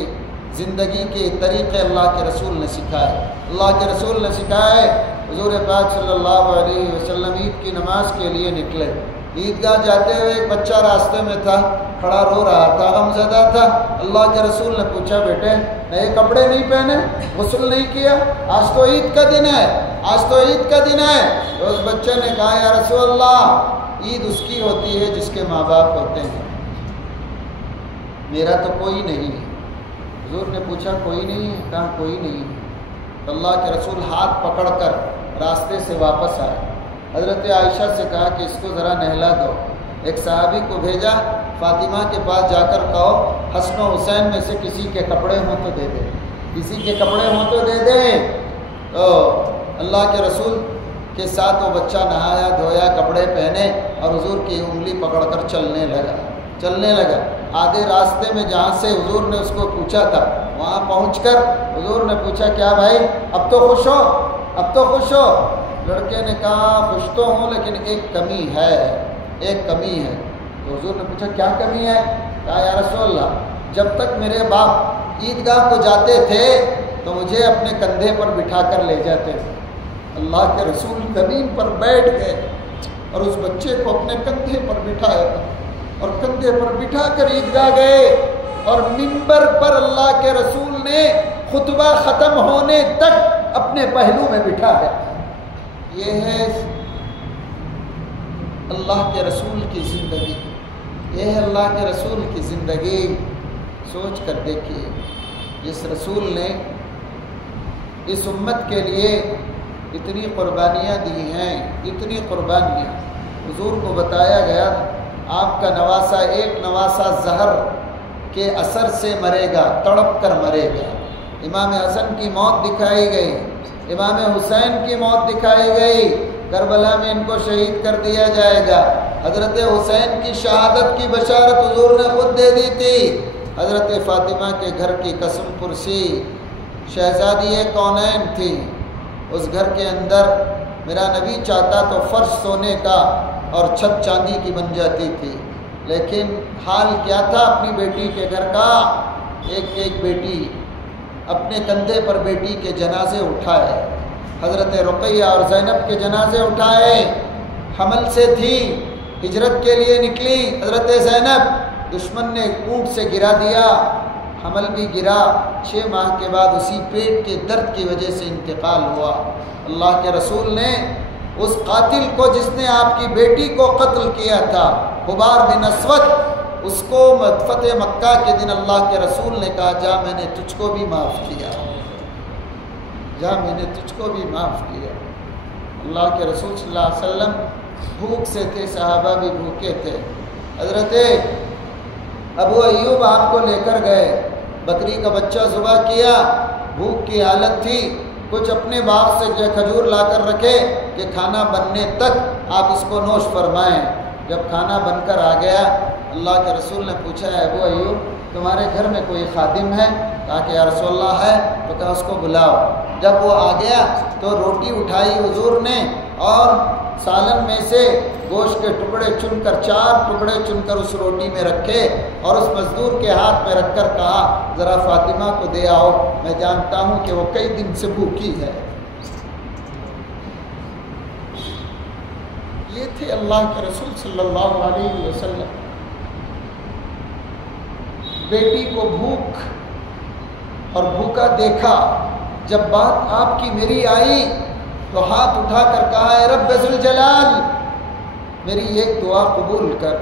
زندگی کے طریقے اللہ کے رسول نے سکھائے۔ حضور پاک صلی اللہ علیہ وسلم عید کی نماز کے لیے نکلے۔ عیدگاہ جاتے ہوئے ایک بچہ راستے میں تھا، کھڑا رو رہا تھا، غمزدہ تھا۔ اللہ کے رسول نے پوچھا بیٹے نئے کپڑے نہیں پہنے، غسل نہیں کیا؟ آج تو عید کا دن ہے۔ تو اس بچے نے کہا یا رسول اللہ عید اس کی ہوتی ہے جس کے ماں باپ ہوتے ہیں، میرا تو کوئی نہیں ہے۔ حضور نے پوچھا کوئی نہیں ہے؟ کہا کوئی نہیں ہے۔ تو اللہ کے رسول ہاتھ پکڑ کر راستے سے واپس آئے، حضرت عائشہ سے کہا کہ اس کو ذرا نہلا دو۔ ایک صحابی کو بھیجا، فاطمہ کے پاس جا کر کہو حسن و حسین میں سے کسی کے کپڑے ہوں تو دے دے۔ تو اللہ کے رسول کے ساتھ وہ بچہ نہایا دھویا، کپڑے پہنے اور حضور کی انگلی پکڑ کر چلنے لگا۔ آدھے راستے میں جہاں سے حضور نے اس کو پوچھا تھا وہاں پہنچ کر حضور نے پوچھا کیا بھائی اب تو خوش ہو؟ لڑکے نے کہا خوش تو ہوں لیکن ایک کمی ہے۔ تو حضور نے پوچھا کیا کمی ہے؟ کہا یا رسول اللہ جب تک میرے باپ عیدگاہ کو جاتے تھے تو مجھے اپنے کندھے پر بٹھا کر لے جاتے تھے۔ اللہ کے رسول زمین پر بیٹھ گئے اور اس بچے کو اپنے کندھے پر بٹھایا اور کندھے پر بٹھا کر عیدگاہ گئے، اور منبر پر اللہ کے رسول نے خطبہ ختم ہونے تک اپنے پہلو میں بٹھایا۔ یہ ہے اللہ کے رسول کی زندگی، یہ ہے اللہ کے رسول کی زندگی۔ سوچ کر دیکھیے، جس رسول نے اس امت کے لیے اتنی قربانیاں دی ہیں، اتنی قربانیاں، حضور کو بتایا گیا آپ کا نواسہ ایک نواسہ زہر کے اثر سے مرے گا، تڑپ کر مرے گا۔ امام حسن کی موت دکھائی گئی، امام حسین کی موت دکھائی گئی، کربلا میں ان کو شہید کر دیا جائے گا۔ حضرت حسین کی شہادت کی بشارت حضور نے خود دے دی تھی۔ حضرت فاطمہ کے گھر کی قسم پرسی شہزادی کونین تھی، اس گھر کے اندر میرا نبی چاہتا تو فرش سونے کا اور چھت چاندی کی بن جاتی تھی، لیکن حال کیا تھا اپنی بیٹی کے گھر کا؟ ایک بیٹی اپنے کندھے پر بیٹی کے جنازے اٹھائے، حضرت رقیہ اور زینب کے جنازے اٹھائے، حمل سے تھی، ہجرت کے لیے نکلی حضرت زینب، دشمن نے اونٹ سے گرا دیا، حمل بھی گرا، 6 ماہ کے بعد اسی پیٹ کے درد کی وجہ سے انتقال ہوا۔ اللہ کے رسول نے اس قاتل کو جس نے آپ کی بیٹی کو قتل کیا تھا، حبار بن اسود، اس کو فتح مکہ کے دن اللہ کے رسول نے کہا جا میں نے تجھ کو بھی معاف کیا، جا میں نے تجھ کو بھی معاف کیا۔ اللہ کے رسول صلی اللہ علیہ وسلم بھوک سے تھے، صحابہ بھی بھوکے تھے۔ حضرت ابو ایوب آپ کو لے کر گئے، بکری کا بچہ ذبح کیا، بھوک کی حالت تھی، کچھ اپنے باغ سے کھجور لا کر رکھے کہ کھانا بننے تک آپ اس کو نوش فرمائیں۔ جب کھانا بن کر آ گیا، اللہ کے رسول نے پوچھا ہے ابو ایوب تمہارے گھر میں کوئی خادم ہے؟ کہا کہ یا رسول اللہ ہے، تو کہا اس کو بلاؤ۔ جب وہ آ گیا تو روٹی اٹھائی حضور نے اور سالن میں سے گوشت کے ٹکڑے چن کر 4 ٹکڑے چن کر اس روٹی میں رکھے اور اس مزدور کے ہاتھ میں رکھ کر کہا ذرا فاطمہ کو دے آؤ، میں جانتا ہوں کہ وہ کئی دن سے بھوکی ہے۔ یہ تھے اللہ کے رسول صلی اللہ علیہ وسلم۔ بیٹی کو بھوک اور بھوکا دیکھا، جب بات آپ کی میری آئی تو ہاتھ اٹھا کر کہا اے رب ذوالجلال میری ایک دعا قبول کر،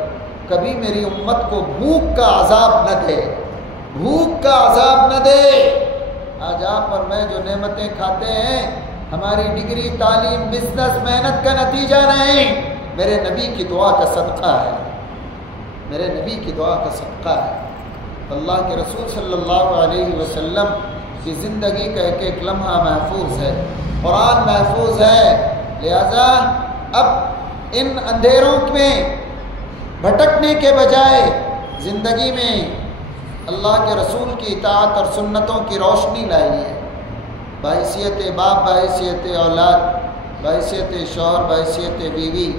کبھی میری امت کو بھوک کا عذاب نہ دے، بھوک کا عذاب نہ دے۔ آج آپ اور میں جو نعمتیں کھاتے ہیں ہماری ڈگری، تعلیم، بزنس، محنت کا نتیجہ نہیں، میرے نبی کی دعا کا صدقہ ہے، میرے نبی کی دعا کا صدقہ ہے۔ اللہ کے رسول صلی اللہ علیہ وسلم کی زندگی کا ایک لمحہ محفوظ ہے، قرآن محفوظ ہے۔ لہذا اب ان اندھیروں میں بھٹکنے کے بجائے زندگی میں اللہ کے رسول کی اطاعت اور سنتوں کی روشنی لائیے، بحیثیت باپ، بحیثیت اولاد، بحیثیت شوہر، بحیثیت بیوی،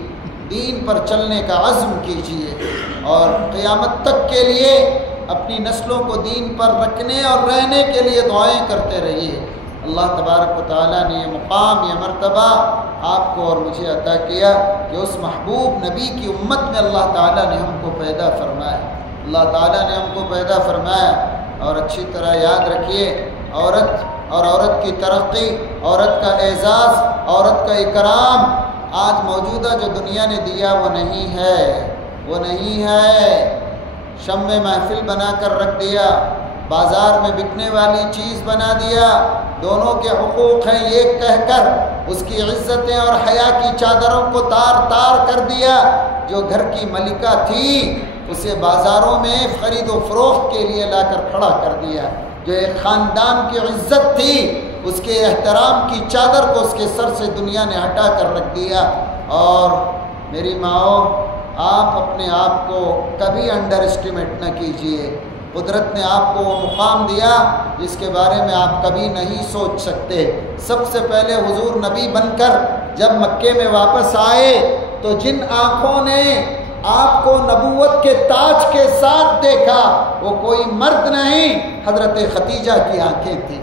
دین پر چلنے کا عزم کیجیے اور قیامت تک کے لیے اپنی نسلوں کو دین پر رکھنے اور رہنے کے لیے دعائیں کرتے رہیے۔ اللہ تبارک و تعالیٰ نے یہ مقام، یہ مرتبہ آپ کو اور مجھے عطا کیا کہ اس محبوب نبی کی امت میں اللہ تعالیٰ نے ہم کو پیدا فرمایا، اللہ تعالیٰ نے ہم کو پیدا فرمایا۔ اور اچھی طرح یاد رکھیے، عورت اور عورت کی ترقی، عورت کا اعزاز، عورت کا اکرام آج موجودہ جو دنیا نے دیا وہ نہیں ہے، وہ نہیں ہے۔ شمع محفل بنا کر رکھ دیا، بازار میں بکنے والی چیز بنا دیا، دونوں کے حقوق ہیں یہ کہہ کر اس کی عزتیں اور حیا کی چادروں کو تار تار کر دیا۔ جو گھر کی ملکہ تھی اسے بازاروں میں خرید و فروخت کے لیے لا کر کھڑا کر دیا۔ جو ایک خاندان کی عزت تھی اس کے احترام کی چادر کو اس کے سر سے دنیا نے ہٹا کر رکھ دیا۔ اور میری ماؤں، آپ اپنے آپ کو کبھی انڈر اسٹیمیٹ نہ کیجیے۔ قدرت نے آپ کو وہ مقام دیا جس کے بارے میں آپ کبھی نہیں سوچ سکتے۔ سب سے پہلے حضور نبی بن کر جب مکے میں واپس آئے تو جن آنکھوں نے آپ کو نبوت کے تاج کے ساتھ دیکھا وہ کوئی مرد نہیں، حضرت خدیجہ کی آنکھیں تھیں،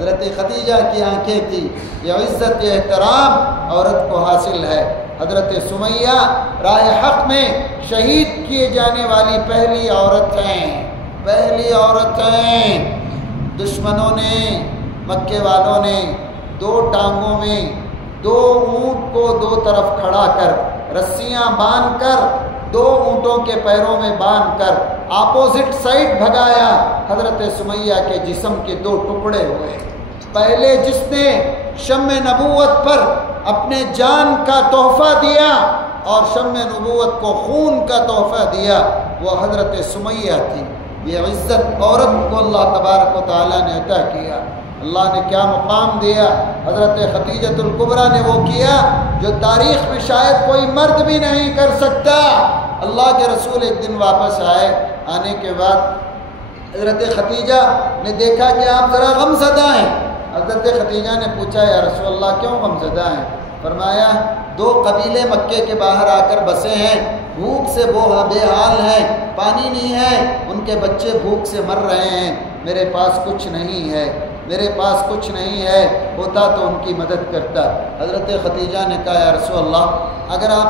حضرت خدیجہ کی آنکھیں تھی. یہ عزت یہ احترام عورت کو حاصل ہے. حضرت سمیہ راہ حق میں شہید کیے جانے والی پہلی عورت ہیں. دشمنوں نے، مکے والوں نے 2 ٹانگوں میں 2 اونٹ کو 2 طرف کھڑا کر رسیاں باندھ کر 2 اونٹوں کے پیروں میں باندھ کر اپوزٹ سائڈ بھگایا. حضرت سمیہ کے جسم کے 2 ٹکڑے ہوئے. پہلے جس نے شمع نبوت پر اپنے جان کا تحفہ دیا اور شمع نبوت کو خون کا تحفہ دیا وہ حضرت سمیہ تھی. یہ عزت عورت کو اللہ تبارک و تعالیٰ نے عطا کیا. اللہ نے کیا مقام دیا. حضرت خدیجۃ الکبریٰ نے وہ کیا جو تاریخ میں شاید کوئی مرد بھی نہیں کر سکتا. اللہ کے رسول ایک دن واپس آئے. آنے کے بعد حضرت خدیجہ نے دیکھا کہ آپ ذرا غمزدہ ہیں. حضرت خدیجہ نے پوچھا یا رسول اللہ کیوں غمزدہ ہیں؟ فرمایا 2 قبیلے مکے کے باہر آ کر بسے ہیں، بھوک سے بے حال ہیں، پانی نہیں ہے، ان کے بچے بھوک سے مر رہے ہیں. میرے پاس کچھ نہیں ہے، ہوتا تو ان کی مدد کرتا. حضرت خدیجہ نے کہا یا رسول اللہ اگر آپ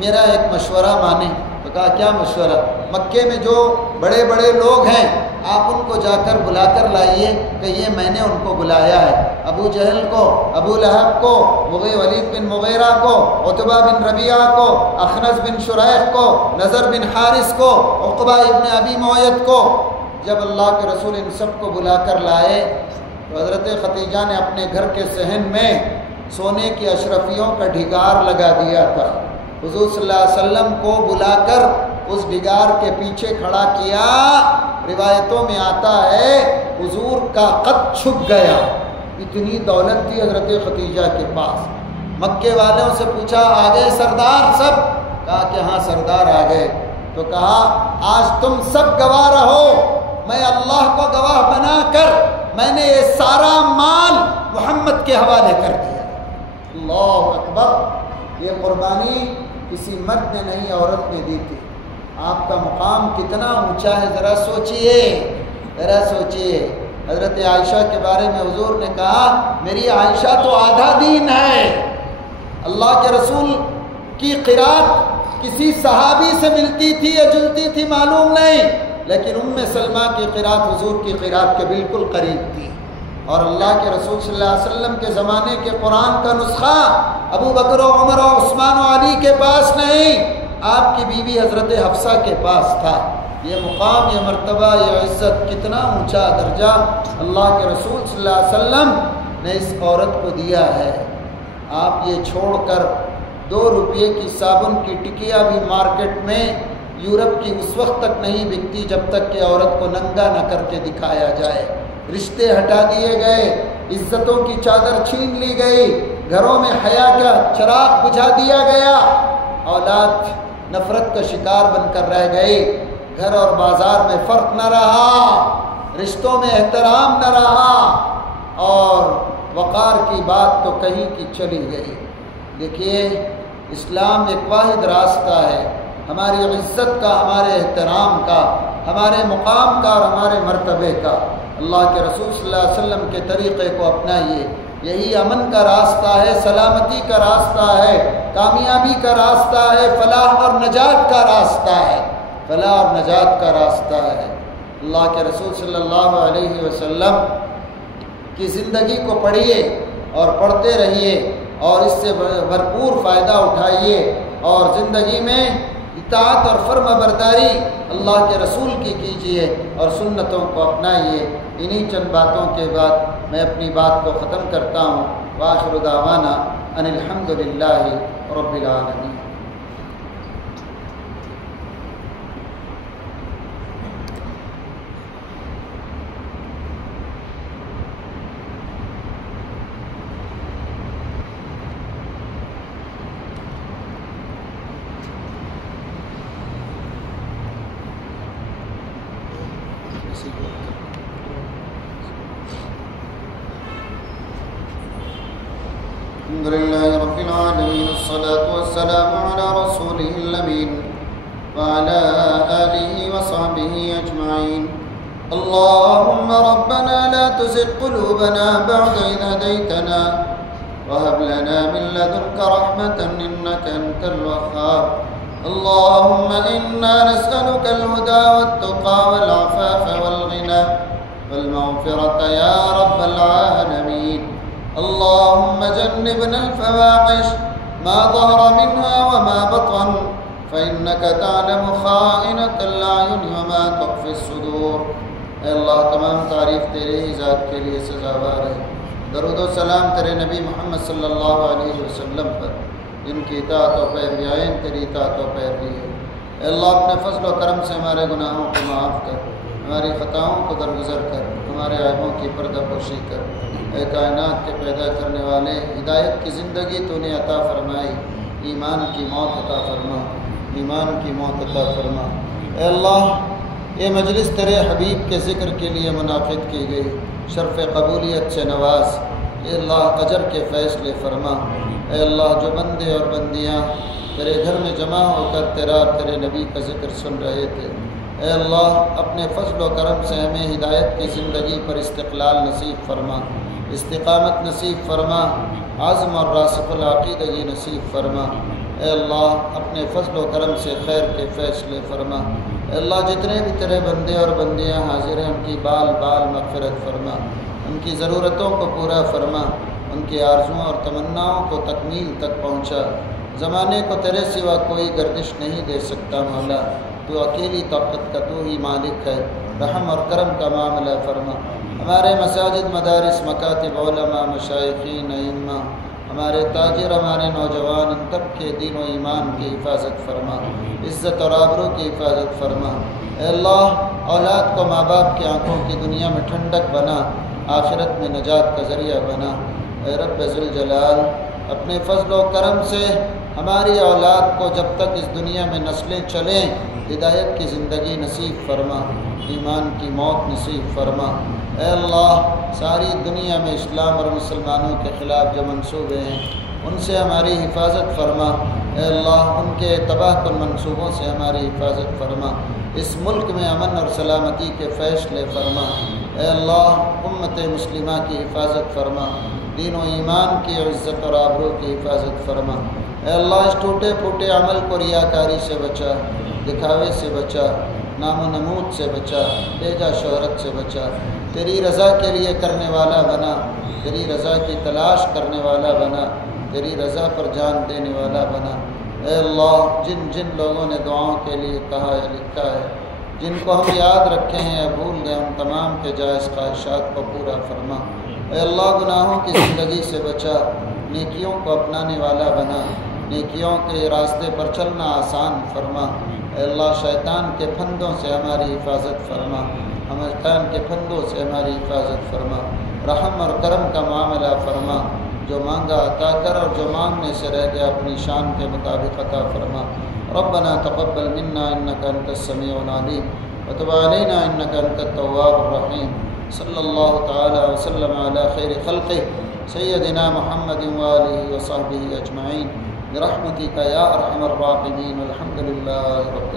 میرا ایک مشورہ مانیں. تو کہا کیا مشورہ؟ مکے میں جو بڑے بڑے لوگ ہیں آپ ان کو جا کر بلا کر لائیے کہ یہ میں نے ان کو بلایا ہے. ابو جہل کو، ابو لہب کو، ولید بن مغیرہ کو، عتبہ بن ربیعہ کو، اخنس بن شریح کو، نضر بن حارث کو، عقبہ ابن ابی معیط کو. جب اللہ کے رسول ان سب کو بلا کر لائے تو حضرت خدیجہ نے اپنے گھر کے صحن میں سونے کی اشرفیوں کا ڈھگار لگا دیا تھا. حضور صلی اللہ علیہ وسلم کو بلا کر اس ڈھگار کے پیچھے کھڑا کیا. روایتوں میں آتا ہے حضور کا قد چھپ گیا. اتنی دولت تھی حضرت خدیجہ کے پاس. مکے والوں سے پوچھا آ گئے سردار سب؟ کہا کہ ہاں سردار آ گئے. تو کہا آج تم سب گواہ رہو، میں اللہ کو گواہ بنا کر میں نے یہ سارا مال محمد کے حوالے کر دیا. اللہ اکبر. یہ قربانی کسی مرد نے نہیں عورت نے دی تھی. آپ کا مقام کتنا اونچا ہے ذرا سوچئے. حضرت عائشہ کے بارے میں حضور نے کہا میری عائشہ تو آدھا دین ہے. اللہ کے رسول کی قرات کسی صحابی سے ملتی تھی یا جلتی تھی معلوم نہیں، لیکن ام سلمہ کی قرات حضور کی قرات کے بالکل قریب تھی. اور اللہ کے رسول صلی اللہ علیہ وسلم کے زمانے کے قرآن کا نسخہ ابو بکر و عمر و عثمان و علی کے پاس نہیں، آپ کی بیوی حضرت حفصہ کے پاس تھا. یہ مقام، یہ مرتبہ، یہ عزت، کتنا اونچا درجہ اللہ کے رسول صلی اللہ علیہ وسلم نے اس عورت کو دیا ہے. آپ یہ چھوڑ کر 2 روپے کی صابن کی ٹکیا بھی مارکیٹ میں یورپ کی اس وقت تک نہیں بکتی جب تک کہ عورت کو ننگا نہ کر کے دکھایا جائے. رشتے ہٹا دیے گئے، عزتوں کی چادر چھین لی گئی، گھروں میں حیا کا چراغ بجھا دیا گیا، اولاد نفرت کا شکار بن کر رہ گئی، گھر اور بازار میں فرق نہ رہا، رشتوں میں احترام نہ رہا، اور وقار کی بات تو کہیں کی چلی گئی. دیکھیے اسلام ایک واحد راستہ ہے ہماری عزت کا، ہمارے احترام کا، ہمارے مقام کا اور ہمارے مرتبے کا. اللہ کے رسول صلی اللہ علیہ وسلم کے طریقے کو اپنائیے. یہی امن کا راستہ ہے، سلامتی کا راستہ ہے، کامیابی کا راستہ ہے، فلاح اور نجات کا راستہ ہے، فلاح اور نجات کا راستہ ہے. اللہ کے رسول صلی اللہ علیہ وسلم کی زندگی کو پڑھیے اور پڑھتے رہیے اور اس سے بھرپور فائدہ اٹھائیے، اور زندگی میں اطاعت اور فرما برداری اللہ کے رسول کی کیجیے اور سنتوں کو اپنائیے. انہی چند باتوں کے بعد میں اپنی بات کو ختم کرتا ہوں. وآخر دعوانا ان الحمد للہ رب العالمین. الحمد لله رب العالمين، الصلاة والسلام على رسوله الأمين وعلى آله وصحبه أجمعين. اللهم ربنا لا تزغ قلوبنا بعد إذ هديتنا وهب لنا من لدنك رحمة إنك أنت الوهاب. اللهم إنا نسألك الهدى والتقى والعفاف والغنى والمغفرة يا رب العالمين. اللهم جنبنا الفواحش ما ظهر منها وما بطن فإنك تعلم خائنة الأعين وما تخفي الصدور. اے اللہ تمام تعریف تیرے ہی ذات کے لیے سزاوار ہے. درود و سلام تیرے نبی محمد صلی اللہ علیہ وسلم پر جن کی اطاعت و پیروی عین تیری اطاعت و پیروی ہے. اے اللہ اپنے فضل و کرم سے ہمارے گناہوں کو معاف کر، ہماری خطاؤں کو درگزر کر، ہمارے عیبوں کی پردہ پوشی کر. اے کائنات کے پیدا کرنے والے، ہدایت کی زندگی تو نے عطا فرمائی، ایمان کی موت عطا فرما، ایمان کی موت عطا فرما. اے اللہ یہ مجلس تیرے حبیب کے ذکر کے لیے منعقد کی گئی، شرف قبولیت سے نواز. اے اللہ اجر کے فیصلے فرما. اے اللہ جو بندے اور بندیاں تیرے گھر میں جمع ہو کر تیرا اور تیرے نبی کا ذکر سن رہے تھے، اے اللہ اپنے فضل و کرم سے ہمیں ہدایت کی زندگی پر استقلال نصیب فرما، استقامت نصیب فرما، عزم اور راسخ العقیدگی نصیب فرما. اے اللہ اپنے فضل و کرم سے خیر کے فیصلے فرما. اے اللہ جتنے بھی تیرے بندے اور بندیاں حاضر ہیں ان کی بال بال مغفرت فرما، ان کی ضرورتوں کو پورا فرما، ان کی آرزوؤں اور تمناؤں کو تکمیل تک پہنچا. زمانے کو تیرے سوا کوئی گردش نہیں دے سکتا مولا، تو اکیلی طاقت کا تو ہی مالک ہے. رحم اور کرم کا معاملہ فرما. ہمارے مساجد، مدارس، مکاتب، علماء، مشائخین، ائمہ، ہمارے تاجر، ہمارے نوجوان، ان تب کے دین و ایمان کی حفاظت فرما، عزت اور آبرو کی حفاظت فرما. اے اللہ اولاد کو ماں باپ کی آنکھوں کی دنیا میں ٹھنڈک بنا، آخرت میں نجات کا ذریعہ بنا. اے رب ذوالجلال اپنے فضل و کرم سے ہماری اولاد کو جب تک اس دنیا میں نسلیں چلیں ہدایت کی زندگی نصیب فرما، ایمان کی موت نصیب فرما. اے اللہ ساری دنیا میں اسلام اور مسلمانوں کے خلاف جو منصوبے ہیں ان سے ہماری حفاظت فرما. اے اللہ ان کے تباہ کن منصوبوں سے ہماری حفاظت فرما. اس ملک میں امن اور سلامتی کے فیصلے فرما. اے اللہ امت مسلمہ کی حفاظت فرما، دین و ایمان کی عزت اور آبرو کی حفاظت فرما. اے اللہ اس ٹوٹے پھوٹے عمل کو ریاکاری سے بچا، دکھاوے سے بچا، نام و نمود سے بچا، بیجا شہرت سے بچا. تیری رضا کے لیے کرنے والا بنا، تیری رضا کی تلاش کرنے والا بنا، تیری رضا پر جان دینے والا بنا. اے اللہ جن جن لوگوں نے دعاؤں کے لیے کہا یا لکھا ہے، جن کو ہم یاد رکھے ہیں یا بھول گئے، ان تمام کے جائز خواہشات کو پورا فرما. اے اللہ گناہوں کی زندگی سے بچا، نیکیوں کو اپنانے والا بنا، نیکیوں کے راستے پر چلنا آسان فرما. اے اللہ شیطان کے پھندوں سے ہماری حفاظت فرما، شیطان کے پھندوں سے ہماری حفاظت فرما. رحم اور کرم کا معاملہ فرما، جو مانگا عطا کر اور جو مانگنے سے رہ گیا اپنی شان کے مطابق عطا فرما. ربنا تقبل منا انك انت السميع العليم وتب علينا انك انت التواب الرحيم. صلی اللہ تعالی وسلم علی خیر خلقہ سیدنا محمد وآلہ وصحبہ اجمعین برحمتک یا ارحم الراحمین. الحمد للہ رب